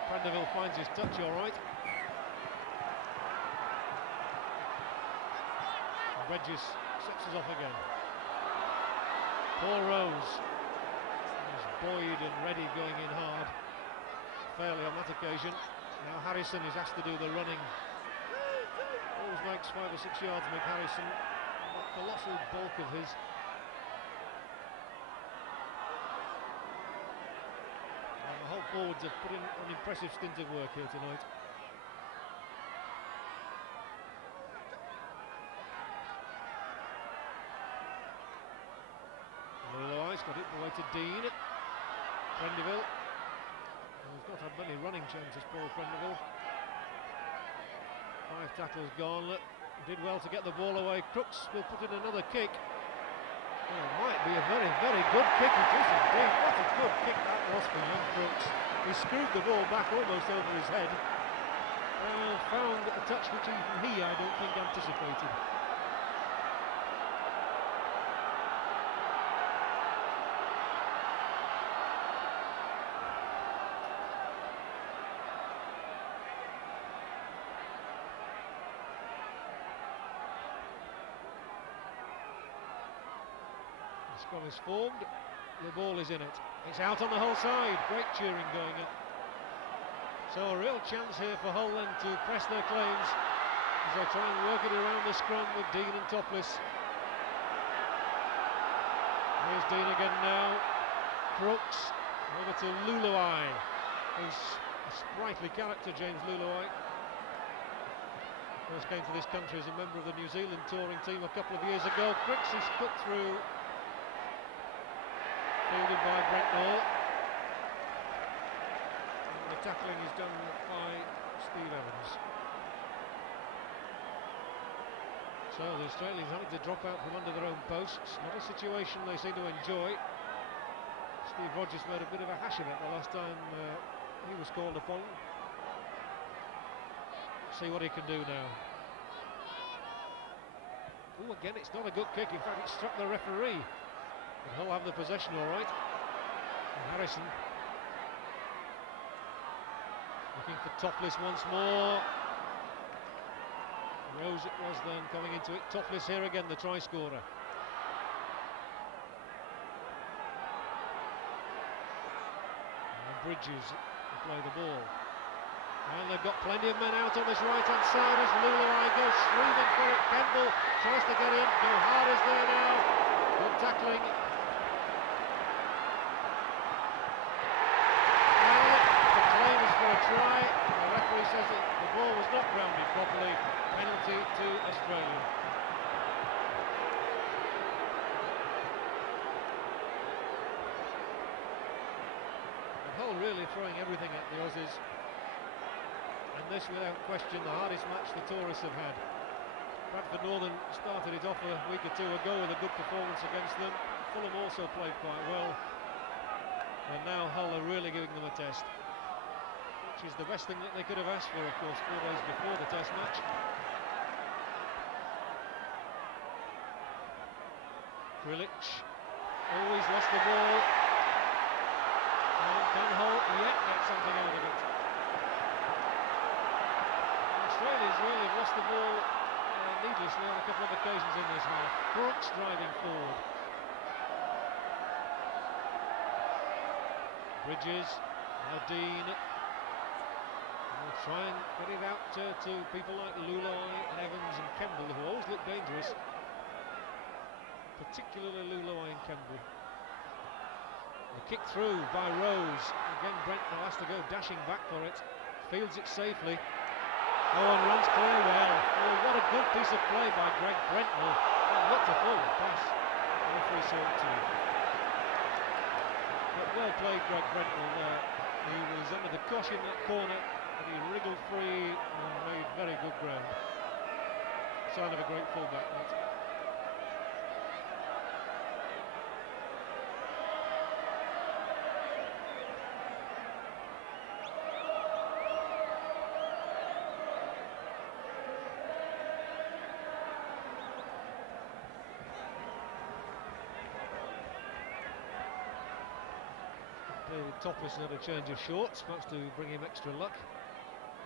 Prendeville finds his touch all right. Regis sets us off again. Paul Rose. There's Boyd and Reddy going in hard. Fairly on that occasion. Now Harrison is asked to do the running. Always makes 5 or 6 yards, Mick Harrison. That colossal bulk of his. And the whole forwards have put in an impressive stint of work here tonight. Got it away to Dean. Prendeville. He's not had many running chances, Paul Prendeville. 5 tackles gone. Did well to get the ball away. Crooks will put in another kick. Well, it might be a very, very good kick. It is indeed. What a good kick that was for young Crooks. He screwed the ball back almost over his head. Found a touch which even he, I don't think, anticipated. Scrum is formed, the ball is in it. It's out on the whole side, great cheering going up. So a real chance here for Hull then to press their claims as they try and work it around the scrum with Dean and Topless. Here's Dean again now. Crooks over to Luluai, who's a sprightly character, James Luluai. First came to this country as a member of the New Zealand touring team a couple of years ago. Crooks is put through. Fielded by Brent Moore. And the tackling is done by Steve Evans. So the Australians having to drop out from under their own posts. Not a situation they seem to enjoy. Steve Rogers made a bit of a hash of it the last time he was called upon. See what he can do now. Oh, again, it's not a good kick. In fact, it struck the referee. But Hull have the possession all right. And Harrison looking for Topless once more. Rose it was then coming into it. Topless here again, the try scorer. And Bridges will play the ball. And they've got plenty of men out on this right-hand side as Luluai goes screaming for it. Campbell tries to get in. No hard is there now. Good tackling. Try. The referee says that the ball was not grounded properly. Penalty to Australia. And Hull really throwing everything at the Aussies. And this, without question, the hardest match the tourists have had. Bradford Northern started it off a week or two ago with a good performance against them. Fulham also played quite well. And now Hull are really giving them a test. Which is the best thing that they could have asked for, of course, 4 days before the test match. Krilic always lost the ball. And can Hull yet get something out of it? Australia's really lost the ball needlessly on a couple of occasions in this half. Crooks driving forward. Bridges, now Dean. Try and get it out to people like Luluai and Evans and Campbell, who always look dangerous. particularly Luluai and Campbell. The kick through by Rose. Again, Brentnell has to go dashing back for it. Fields it safely. Oh, and runs clear well. Oh, what a good piece of play by Greg Brentnell. That looked a forward pass. The referee saw it too. But well played, Greg Brentnell there. He was under the cosh in that corner, but he wriggled free and made very good ground. Sign of a great fullback, that. Topless had a change of shorts, perhaps to bring him extra luck.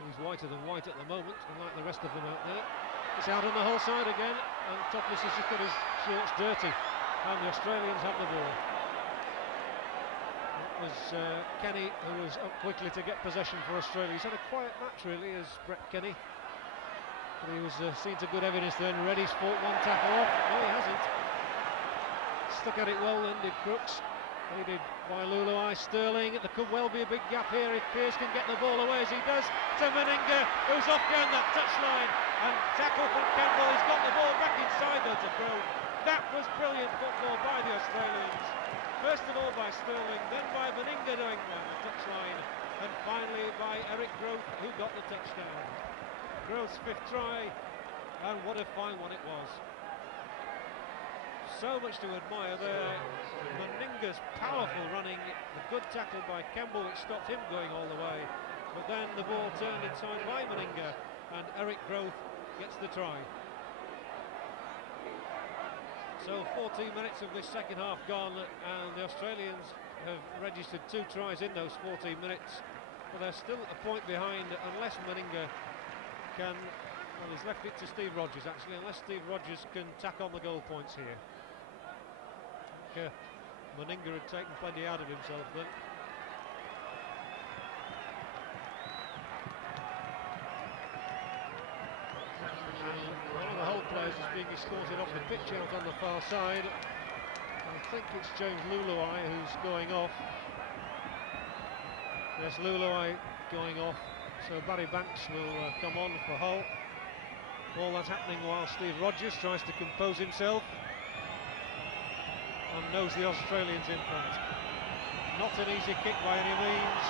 He's whiter than white at the moment, unlike the rest of them out there. It's out on the whole side again, and Topless has just got his shorts dirty, and the Australians have the ball. It was Kenny who was up quickly to get possession for Australia. He's had a quiet match really, as Brett Kenny, but he was seen to good evidence then. Reddy's fought one tackle off. No, he hasn't. Stuck at it well then, did Crooks. Headed by Luluai. Sterling. There could well be a big gap here if Pearce can get the ball away as he does to Meninga, who's off down that touchline, and tackle from Campbell. He's got the ball back inside though to throw. That was brilliant football by the Australians. First of all by Sterling, then by Meninga doing down the touchline, and finally by Eric Groth, who got the touchdown. Groth's 5th try, and what a fine one it was. So much to admire there. Meninga's powerful running, a good tackle by Campbell which stopped him going all the way, but then the ball turned inside by Meninga and Eric Groth gets the try. So 14 minutes of this second half gone, and the Australians have registered 2 tries in those 14 minutes, but they're still a point behind unless Meninga can, well, he's left it to Steve Rogers actually, unless Steve Rogers can tack on the goal points here. Meninga had taken plenty out of himself then. One of the Hull players is being escorted off the pitch out on the far side. I think it's James Luluai who's going off. Yes, Luluai going off. So Barry Banks will come on for Hull. All that's happening while Steve Rogers tries to compose himself and knows the Australians in front. Not an easy kick by any means,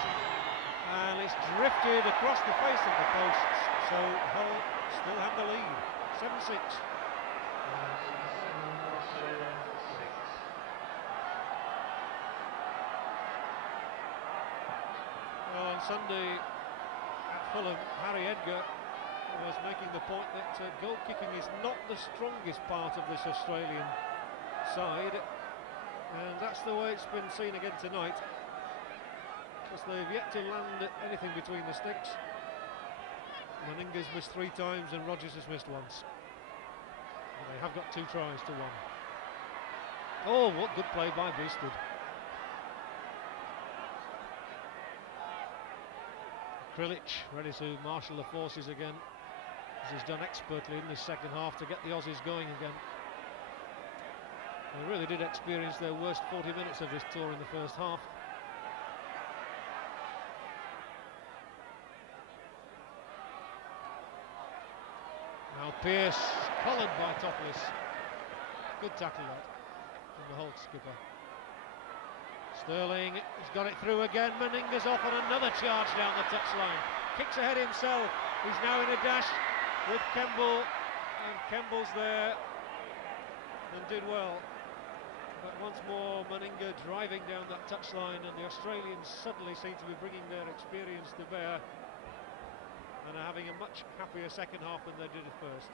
and it's drifted across the face of the posts, so Hull still have the lead, 7-6. Well, on Sunday at Fulham, Harry Edgar was making the point that goal kicking is not the strongest part of this Australian side. And that's the way it's been seen again tonight, because they've yet to land anything between the sticks. Meninga's missed 3 times and Rogers has missed once. But they have got 2 tries to 1. Oh, what good play by Beested. Krilic ready to marshal the forces again, as he's done expertly in this second half to get the Aussies going again. They really did experience their worst 40 minutes of this tour in the first half. Now Pearce, collared by Topless. Good tackle that from the Hull skipper. Sterling has got it through again. Meninga's off on another charge down the touchline. Kicks ahead himself. He's now in a dash with Campbell, and Campbell's there and did well. But once more Meninga driving down that touchline, and the Australians suddenly seem to be bringing their experience to bear and are having a much happier second half than they did at first.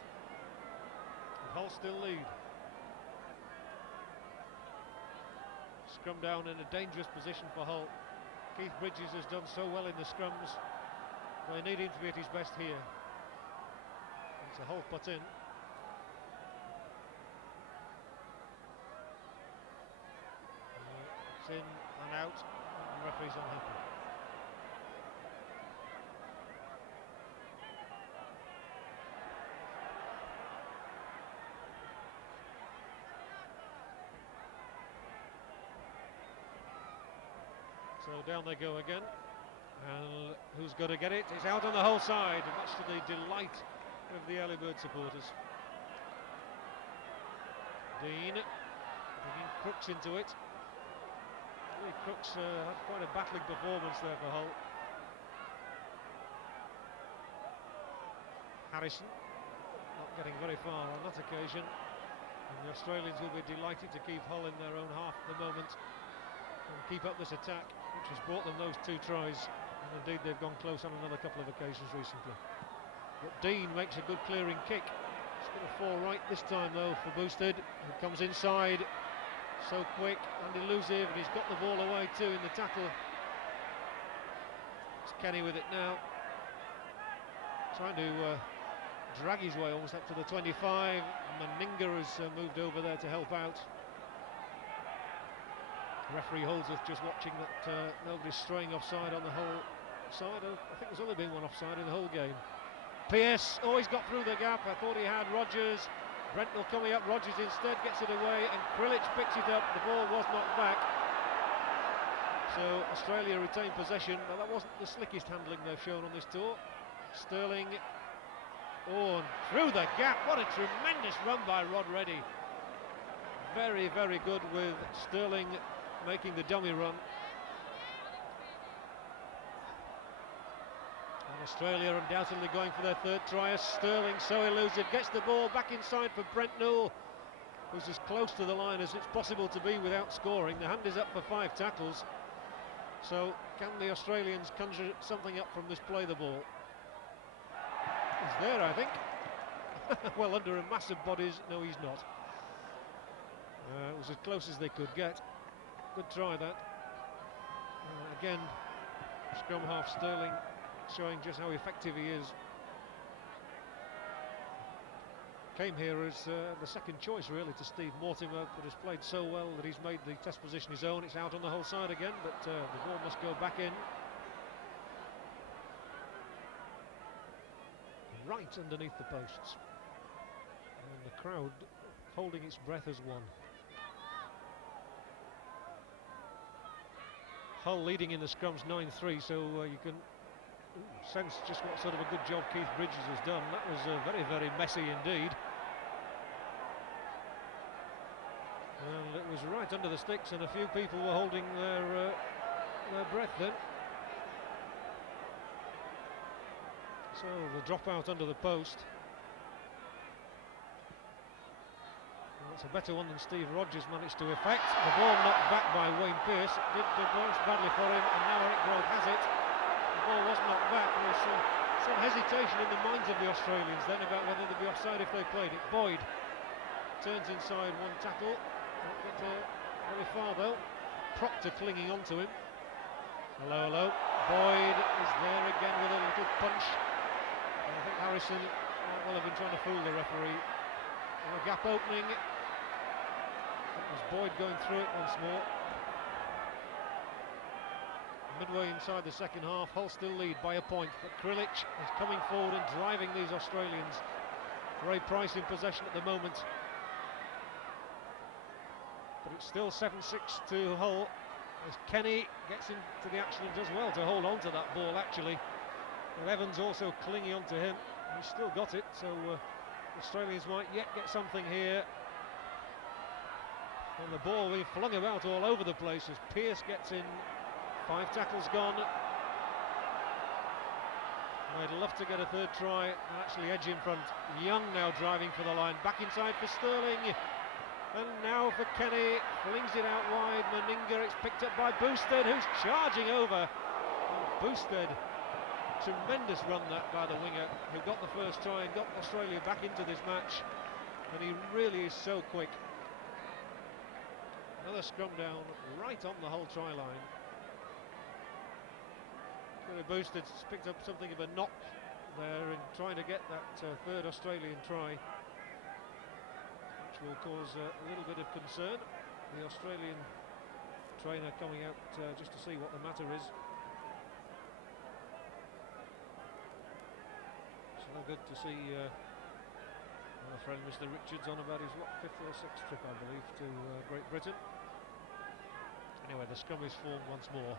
And Hull still lead. Scrum down in a dangerous position for Hull. Keith Bridges has done so well in the scrums. They need him to be at his best here. It's a Hull put in. It's in and out, and the referee's unhappy. So down they go again. And who's going to get it? It's out on the whole side, much to the delight of the early bird supporters. Dean bringing Crooks into it. Crooks had quite a battling performance there for Hull. Harrison not getting very far on that occasion. And the Australians will be delighted to keep Hull in their own half at the moment and keep up this attack, which has brought them those 2 tries. And indeed they've gone close on another couple of occasions recently. But Dean makes a good clearing kick. It's going to fall right this time though for Boosted, who comes inside. So quick and elusive, and he's got the ball away too in the tackle. It's Kenny with it now, trying to drag his way almost up to the 25. Meninga has moved over there to help out. Referee Holdsworth just watching that nobody's straying offside on the whole side. I think there's only been one offside in the whole game. Pearce, oh, he's got through the gap. I thought he had Rogers. Brentnell coming up, Rogers instead gets it away, and Krilic picks it up. The ball was knocked back. So Australia retain possession. Now that wasn't the slickest handling they've shown on this tour. Sterling, oh, and through the gap. What a tremendous run by Rod Reddy. Very, very good with Sterling making the dummy run. And Australia undoubtedly going for their 3rd try as Sterling, so elusive, gets the ball back inside for Brentnell, who's as close to the line as it's possible to be without scoring. The hand is up for 5 tackles. So can the Australians conjure something up from this play the ball? He's there, I think. Well, under a mass of bodies, no he's not. It was as close as they could get. Good try that. Again, scrum half Sterling showing just how effective he is. Came here as the second choice really to Steve Mortimer, but has played so well that he's made the test position his own. It's out on the whole side again, but the ball must go back in. Right underneath the posts. And the crowd holding its breath as one. Hull leading in the scrums 9-3, so you can sense just what sort of a good job Keith Bridges has done. That was very, very messy indeed. And it was right under the sticks, and a few people were holding their breath then. So the drop out under the post. Well, that's a better one than Steve Rogers managed to effect. The ball knocked back by Wayne Pearce. It did bounce badly for him, and now Eric Grove has it. The ball was knocked back. There was some hesitation in the minds of the Australians then about whether they'd be offside if they played it. Boyd turns inside one tackle. Can't get very far though. Proctor clinging on to him. Hello, hello. Boyd is there again with a little punch. And I think Harrison might well have been trying to fool the referee. And a gap opening. That was Boyd going through it once more. Midway inside the second half, Hull still lead by a point, but Krilic is coming forward and driving these Australians. Ray Price in possession at the moment. But it's still 7-6 to Hull, as Kenny gets into the action and does well to hold on to that ball actually. And Evans also clinging on to him. He's still got it, so Australians might yet get something here. And the ball being flung about all over the place as Pearce gets in. 5 tackles gone. I'd love to get a third try and actually edge in front. Young now driving for the line. Back inside for Sterling. And now for Kenny. Flings it out wide. Meninga. It's picked up by Boosted, who's charging over. And Boosted. Tremendous run that by the winger, who got the first try and got Australia back into this match. And he really is so quick. Another scrum down right on the Hull try line. Boosted picked up something of a knock there in trying to get that third Australian try, which will cause a little bit of concern. The Australian trainer coming out just to see what the matter is. So good to see our friend Mr. Richards on about his 5th or 6th trip, I believe, to Great Britain. Anyway, the scrum is formed once more.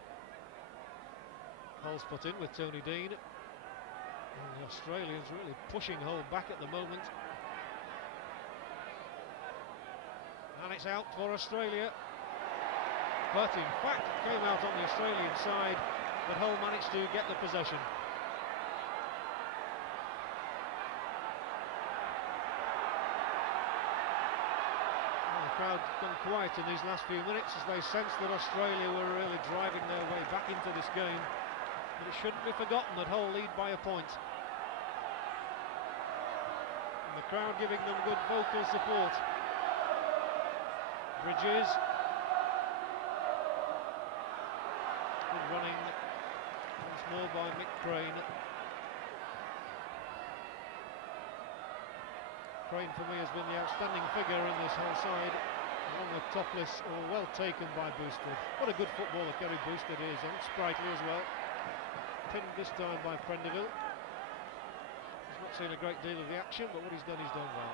Hull's put in with Tony Dean. And the Australians really pushing Hull back at the moment. And it's out for Australia. But in fact, it came out on the Australian side, but Hull managed to get the possession. Crowd gone quiet in these last few minutes as they sensed that Australia were really driving their way back into this game. But it shouldn't be forgotten that Hull lead by a point. And the crowd giving them good vocal support. Bridges. Good running once more by Mick Crane. Crane for me has been the outstanding figure in this whole side, along with Topless, or well taken by Boosted. What a good footballer Kerry Boosted is, and sprightly as well. Pinned this time by Prendeville. He's not seen a great deal of the action, but what he's done well.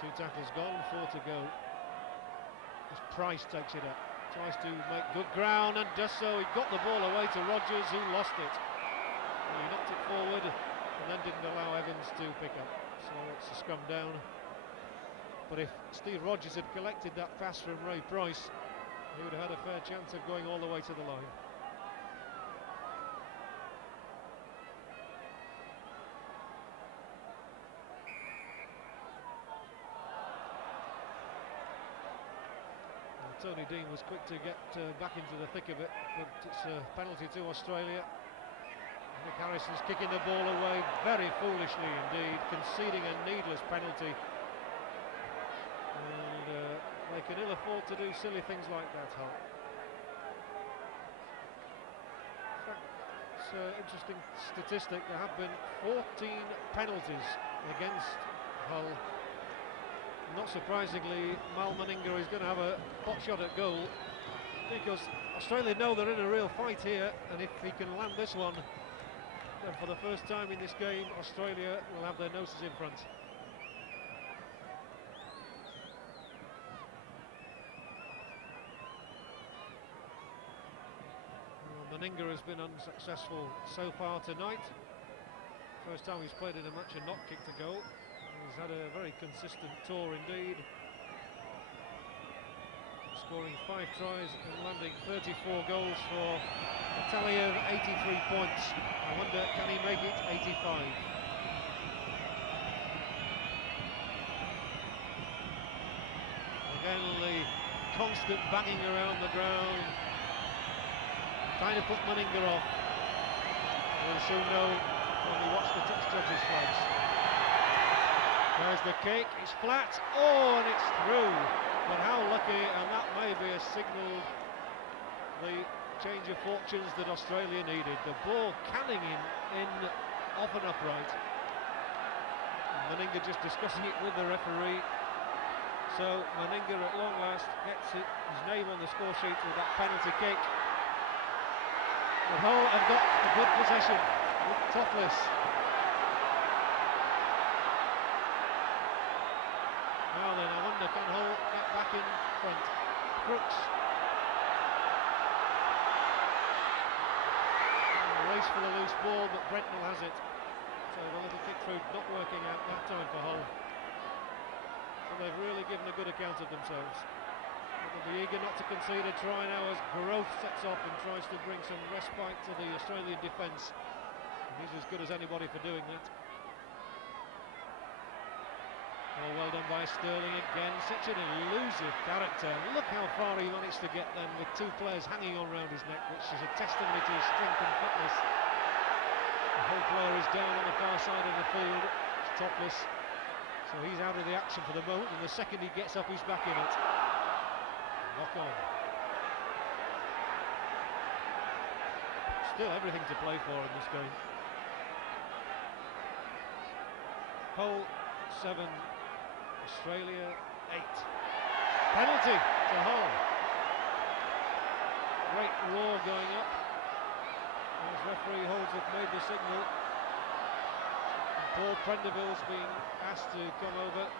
2 tackles gone, 4 to go. As Price takes it up, tries to make good ground and does so. He got the ball away to Rogers, who lost it. He knocked it forward and then didn't allow Evans to pick up. So it's a scrum down. But if Steve Rogers had collected that pass from Ray Price, he would have had a fair chance of going all the way to the line. Tony Dean was quick to get back into the thick of it, but it's a penalty to Australia. Nick Harrison's kicking the ball away very foolishly indeed, conceding a needless penalty. And they can ill afford to do silly things like that, Hull. In fact, it's an interesting statistic. There have been 14 penalties against Hull. Not surprisingly, Mal Meninga is going to have a pot shot at goal, because Australia know they're in a real fight here, and if he can land this one, then for the first time in this game, Australia will have their noses in front. Well, Meninga has been unsuccessful so far tonight. First time he's played in a match and not kicked a goal. He's had a very consistent tour indeed, scoring 5 tries and landing 34 goals for a tally of 83 points. I wonder, can he make it 85? Again, the constant banging around the ground, trying to put Meninga off. We'll soon know when we watch the judges' flags. There's the kick, it's flat, oh, and it's through. But how lucky, and that may be a signal, the change of fortunes that Australia needed. The ball canning in off and upright. Meninga just discussing it with the referee. So Meninga at long last gets his name on the score sheet with that penalty kick. But Hull have got a good possession with Topless. Now then, I wonder, can Hull get back in front? Crooks. Race for the loose ball, but Brentnell has it. So the little kick through not working out that time for Hull. So they've really given a good account of themselves. But they'll be eager not to concede a try now as Growth sets off and tries to bring some respite to the Australian defence. He's as good as anybody for doing that. Oh, well done by Sterling again. Such an elusive character. Look how far he managed to get then with 2 players hanging on around his neck, which is a testimony to his strength and fitness. The whole player is down on the far side of the field. It's Topless. So he's out of the action for the moment, and the second he gets up, he's back in it. Knock on. Still everything to play for in this game. Hull 7, Australia 8. Penalty to Hull. Great roar going up as referee holds up, made the signal. And Paul Prendeville's being asked to come over and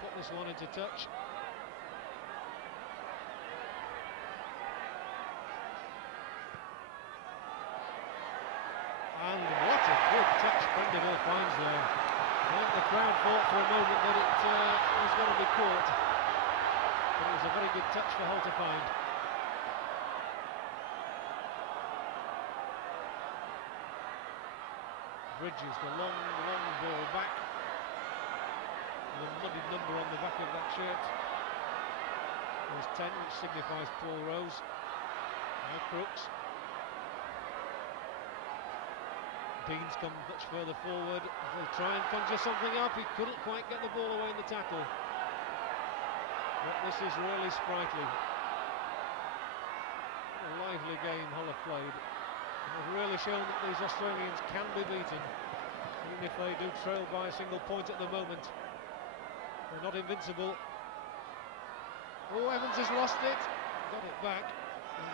put this one into touch. Vanderbilt finds there. I think the crowd thought for a moment that it was going to be caught, but it was a very good touch for Hull to find. Bridges, the long ball back. The muddy number on the back of that shirt. There's 10, which signifies Paul Rose. Now Crooks. Dean's come much further forward. He'll try and conjure something up. He couldn't quite get the ball away in the tackle. But this is really sprightly. A lively game Hull have played. They've really shown that these Australians can be beaten, even if they do trail by a single point at the moment. They're not invincible. Oh, Evans has lost it. Got it back. And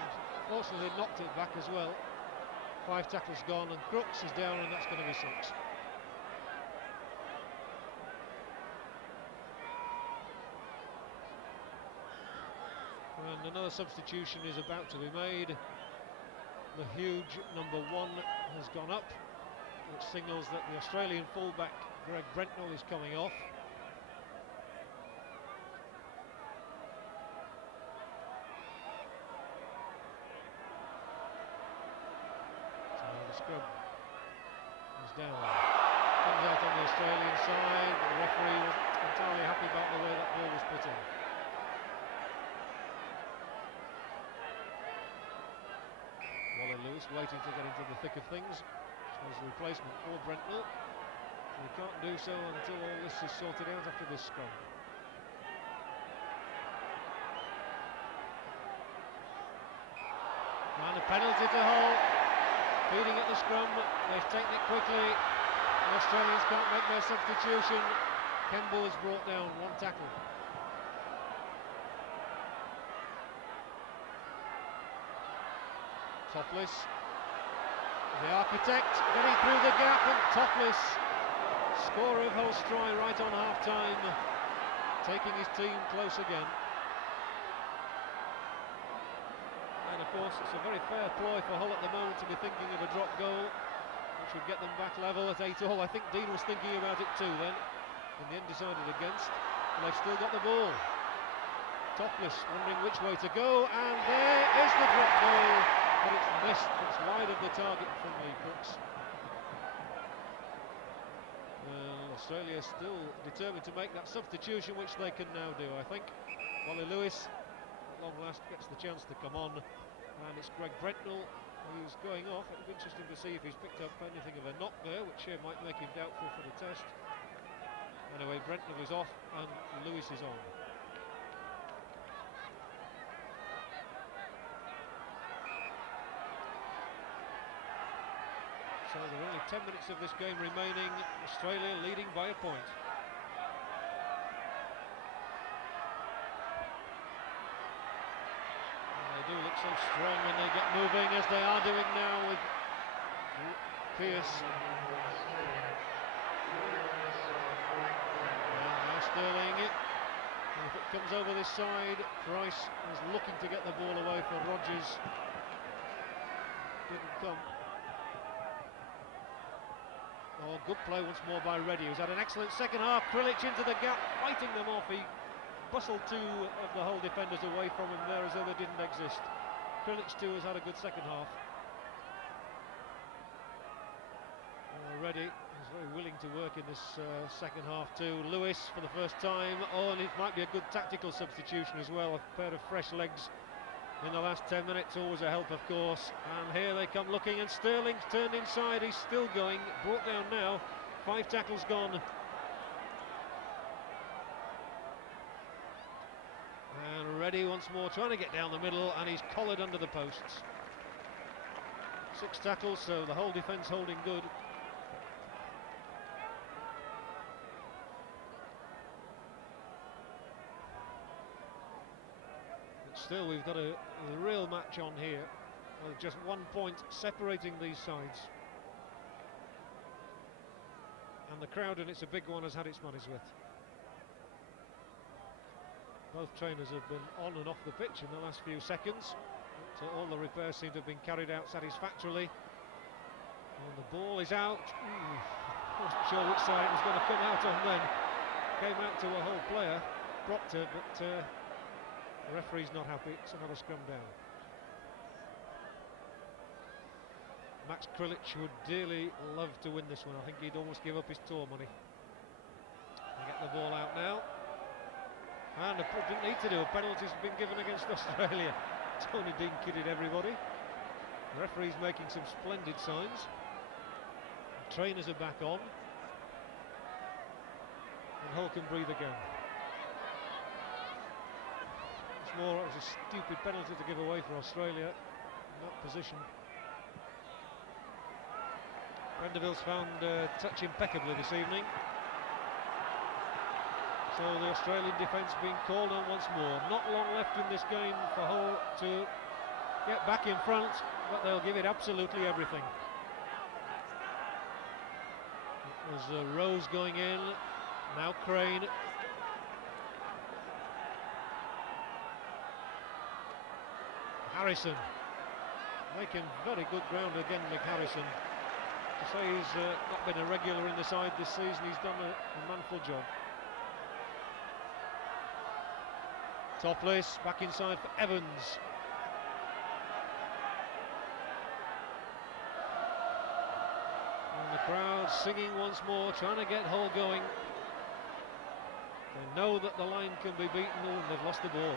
fortunately knocked it back as well. 5 tackles gone, and Crooks is down, and that's going to be 6. And another substitution is about to be made. The huge number 1 has gone up, which signals that the Australian fullback Greg Brentnell is coming off. So the scrub is down. Comes out on the Australian side. The referee wasn't entirely happy about the way that ball was put in. Lewis waiting to get into the thick of things as the replacement for Brentnell. He can't do so until all this is sorted out after this scrum. And a penalty to Hull. Feeding at the scrum. They've taken it quickly. The Australians can't make their substitution. Kemble is brought down, 1 tackle. Topless, the architect, getting through the gap, and Topless, scorer of Hull's try right on half-time, taking his team close again. And of course, it's a very fair ploy for Hull at the moment to be thinking of a drop goal, which would get them back level at 8-all. I think Dean was thinking about it too then, in the end decided against, and they've still got the ball. Topless wondering which way to go, and there is the drop goal. But it's missed, it's wide of the target from Lee Crooks. Australia still determined to make that substitution, which they can now do, I think. Wally Lewis, at long last, gets the chance to come on, and it's Greg Brentnell who's going off. It'll be interesting to see if he's picked up anything of a knock there, which might make him doubtful for the test. Anyway, Brentnell is off, and Lewis is on. So there are only 10 minutes of this game remaining. Australia leading by a point. And they do look so strong when they get moving, as they are doing now with Pearce. And now Sterling it. And if it comes over this side, Price is looking to get the ball away for Rogers. Didn't come. Oh, good play once more by Reddy, who's had an excellent second half. Krilic into the gap, fighting them off. He bustled 2 of the Hull defenders away from him there as though they didn't exist. Krilic too has had a good second half. Reddy is very willing to work in this second half too. Lewis for the first time. Oh, and it might be a good tactical substitution as well. A pair of fresh legs in the last 10 minutes, always a help, of course. And here they come looking, and Sterling's turned inside. He's still going, brought down now. 5 tackles gone. And Reddy once more trying to get down the middle, and he's collared under the posts. 6 tackles, so the whole defence holding good. Still, we've got a real match on here, with just 1 point separating these sides. And the crowd, and it's a big one, has had its money's worth. Both trainers have been on and off the pitch in the last few seconds, but all the repairs seem to have been carried out satisfactorily. And the ball is out. Ooh. Wasn't sure which side it was going to come out on then. Came out to a whole player, Proctor, but the referee's not happy. It's another scrum down. Max Krilic would dearly love to win this one. I think he'd almost give up his tour money. They get the ball out now. And didn't need to do. A penalty's been given against Australia. Tony Dean kidded everybody. The referee's making some splendid signs. The trainers are back on. And Hull can breathe again. It's more, it was a stupid penalty to give away for Australia in that position. Vanderbilt's found touch impeccably this evening. So the Australian defence being called on once more. Not long left in this game for Hull to get back in front, but they'll give it absolutely everything. It was Rose going in, now Crane. Harrison making very good ground again, Mick Harrison. To say he's not been a regular in the side this season, he's done a manful job. Topless, back inside for Evans. And the crowd singing once more, trying to get Hull going. They know that the line can be beaten and they've lost the ball.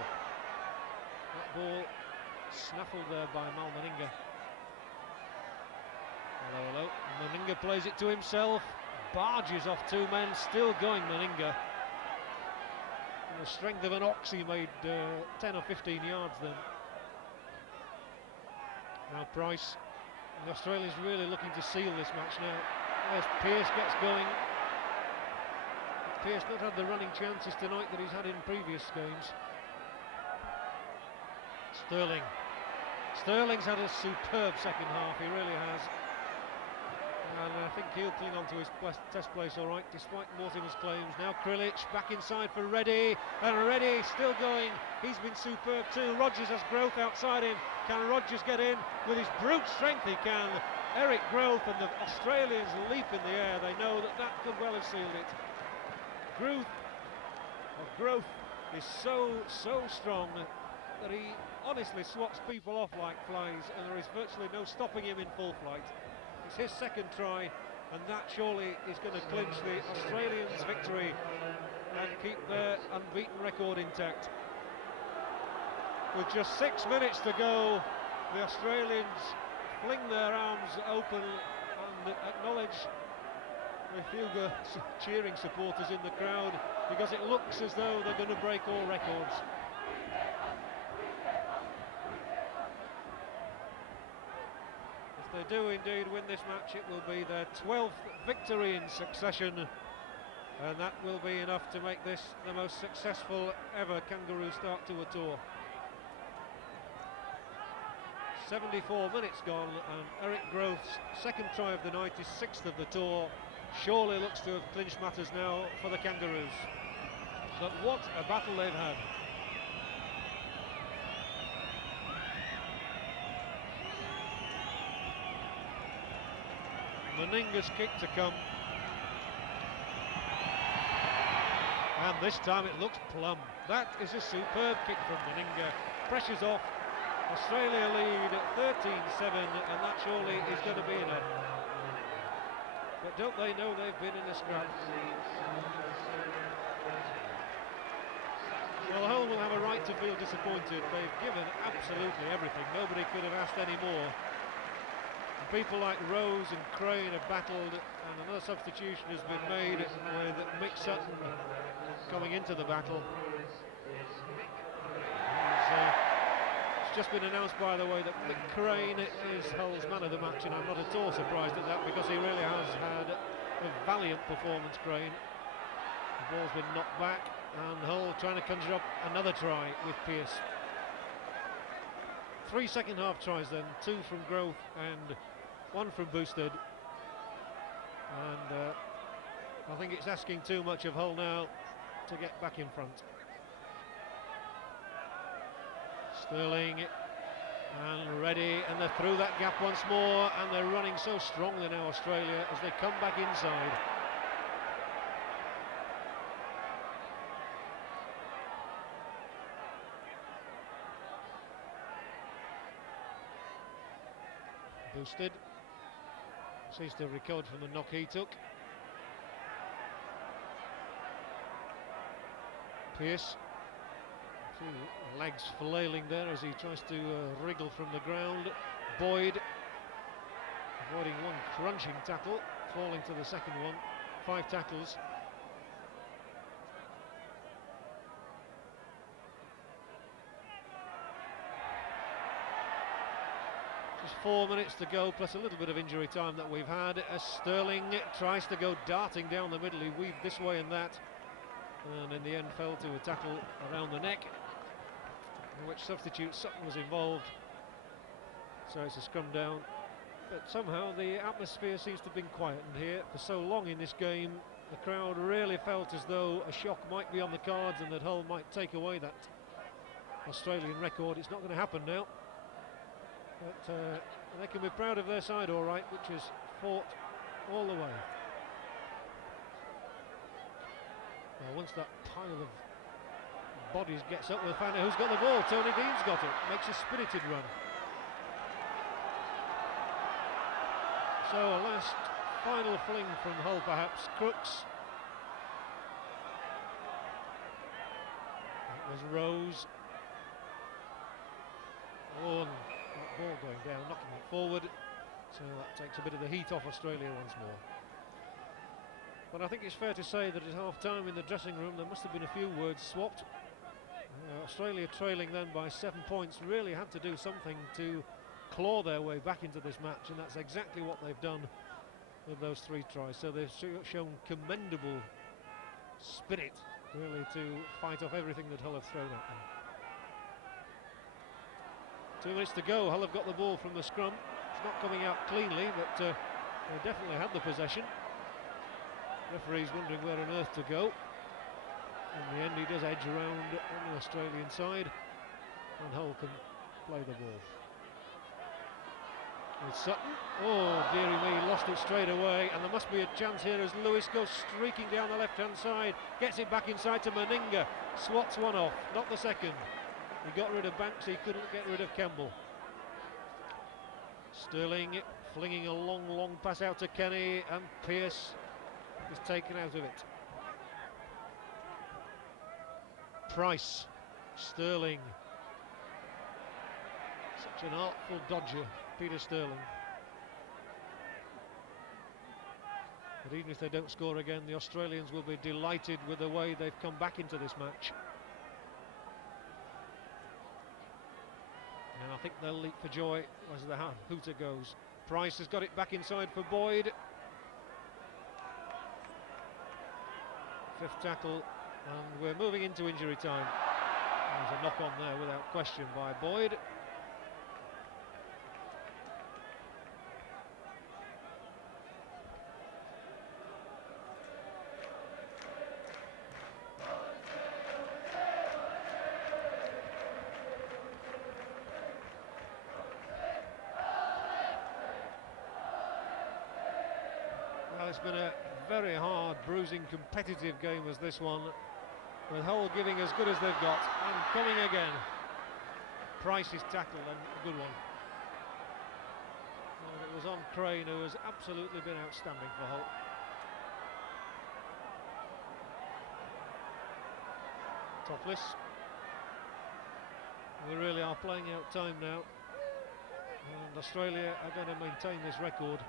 That ball snaffled there by Mal Meninga. Hello. Meninga plays it to himself, barges off two men, still going Meninga. The strength of an ox, he made 10 or 15 yards then. Now Price, the Australians really looking to seal this match now. As Pearce gets going. Pearce not had the running chances tonight that he's had in previous games. Sterling's had a superb second half, he really has. And I think he'll cling on to his test place all right, despite Mortimer's claims. Now Krilic back inside for Reddy, and Reddy still going. He's been superb too. Rogers has Growth outside him. Can Rogers get in? With his brute strength he can. Eric Growth, and the Australians leap in the air. They know that that could well have sealed it. Growth is so strong that he honestly swats people off like flies, and there is virtually no stopping him in full flight. It's his second try, and that surely is going to clinch the Australians' victory and keep their unbeaten record intact. With just 6 minutes to go, the Australians fling their arms open and acknowledge the few cheering supporters in the crowd, because it looks as though they're going to break all records. If they do indeed win this match, it will be their 12th victory in succession, and that will be enough to make this the most successful ever Kangaroo start to a tour. 74 minutes gone, and Eric Growth's second try of the night, his 6th of the tour, surely looks to have clinched matters now for the Kangaroos. But what a battle they've had. Meninga's kick to come, and this time it looks plumb. That is a superb kick from Meninga. Pressure's off. Australia lead at 13-7, and that surely is going to be enough. But don't they know they've been in a scrap? Well, Hull will have a right to feel disappointed. They've given absolutely everything. Nobody could have asked any more. And people like Rose and Crane have battled, and another substitution has been made with Mick Sutton coming into the battle. It's just been announced, by the way, that Mick Crane is Hull's man of the match, and I'm not at all surprised at that, because he really has had a valiant performance, Crane. The ball's been knocked back, and Hull trying to conjure up another try with Pearce. 3 second half tries then, 2 from Growth and 1 from Boosted. And I think it's asking too much of Hull now to get back in front. Sterling And ready, and they're through that gap once more, and they're running so strongly now, Australia, as they come back inside. Boosted. Seems to have recovered from the knock he took. Pearce. A few legs flailing there as he tries to wriggle from the ground. Boyd avoiding one crunching tackle, falling to the second one. 5 tackles. Just 4 minutes to go, plus a little bit of injury time that we've had. As Sterling tries to go darting down the middle, he weaved this way and that, and in the end fell to a tackle around the neck, in which substitute Sutton was involved. So it's a scrum down. But somehow the atmosphere seems to have been quietened here. For so long in this game, the crowd really felt as though a shock might be on the cards and that Hull might take away that Australian record. It's not going to happen now. But they can be proud of their side, all right, which has fought all the way. Now, once that pile of bodies gets up, we'll find out who's got the ball. Tony Dean's got it. Makes a spirited run. So a last final fling from Hull, perhaps. Crooks. That was Rose. Oh, and that ball going down, knocking it forward. So that takes a bit of the heat off Australia once more. But I think it's fair to say that at half-time in the dressing room there must have been a few words swapped. Australia trailing then by 7 points really had to do something to claw their way back into this match, and that's exactly what they've done with those 3 tries. So they've shown commendable spirit really to fight off everything that Hull have thrown at them. 2 minutes to go. Hull have got the ball from the scrum. It's not coming out cleanly, but they definitely had the possession. Referee's wondering where on earth to go. In the end he does edge around on the Australian side, and Hull can play the ball. With Sutton, oh dearie me, lost it straight away, and there must be a chance here as Lewis goes streaking down the left-hand side, gets it back inside to Meninga, swats one off, not the second. He got rid of Banks, he couldn't get rid of Campbell. Sterling flinging a long pass out to Kenny, and Pearce is taken out of it. Price, Sterling, such an artful dodger, Peter Sterling. But even if they don't score again, the Australians will be delighted with the way they've come back into this match. And I think they'll leap for joy as the hooter goes. Price has got it back inside for Boyd. 5th tackle, and we're moving into injury time. There's a knock on there without question by Boyd. Well, it's been a very hard, bruising, competitive game as this one, with Hull giving as good as they've got, and coming again. Price's tackle, and a good one. And it was on Crane, who has absolutely been outstanding for Hull. Topless. We really are playing out time now, and Australia are going to maintain this record.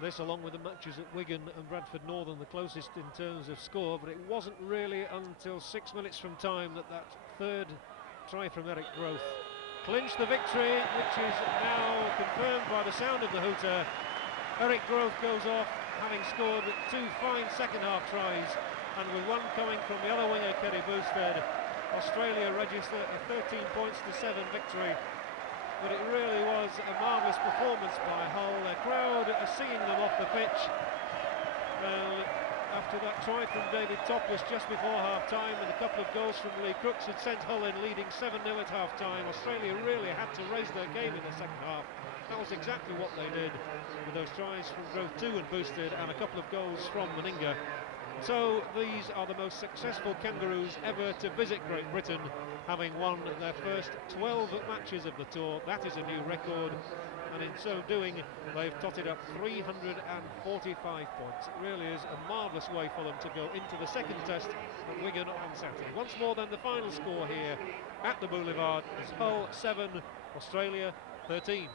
This, along with the matches at Wigan and Bradford Northern, the closest in terms of score, but it wasn't really until 6 minutes from time that 3rd try from Eric Grove clinched the victory, which is now confirmed by the sound of the hooter. Eric Grove goes off, having scored 2 fine second-half tries, and with one coming from the other winger, Kerry Boosted, Australia register a 13-7 victory. But it really was a marvellous performance by Hull. The crowd are singing them off the pitch. Well, after that try from David Topless just before half-time, and a couple of goals from Lee Crooks had sent Hull in leading 7-0 at half-time. Australia really had to raise their game in the second half. That was exactly what they did, with those tries from Grove 2 and Boosted, and a couple of goals from Meninga. So these are the most successful Kangaroos ever to visit Great Britain, having won their first 12 matches of the tour. That is a new record, and in so doing they've totted up 345 points. It really is a marvellous way for them to go into the second test at Wigan on Saturday. Once more then, the final score here at the Boulevard is Hull 7, Australia 13.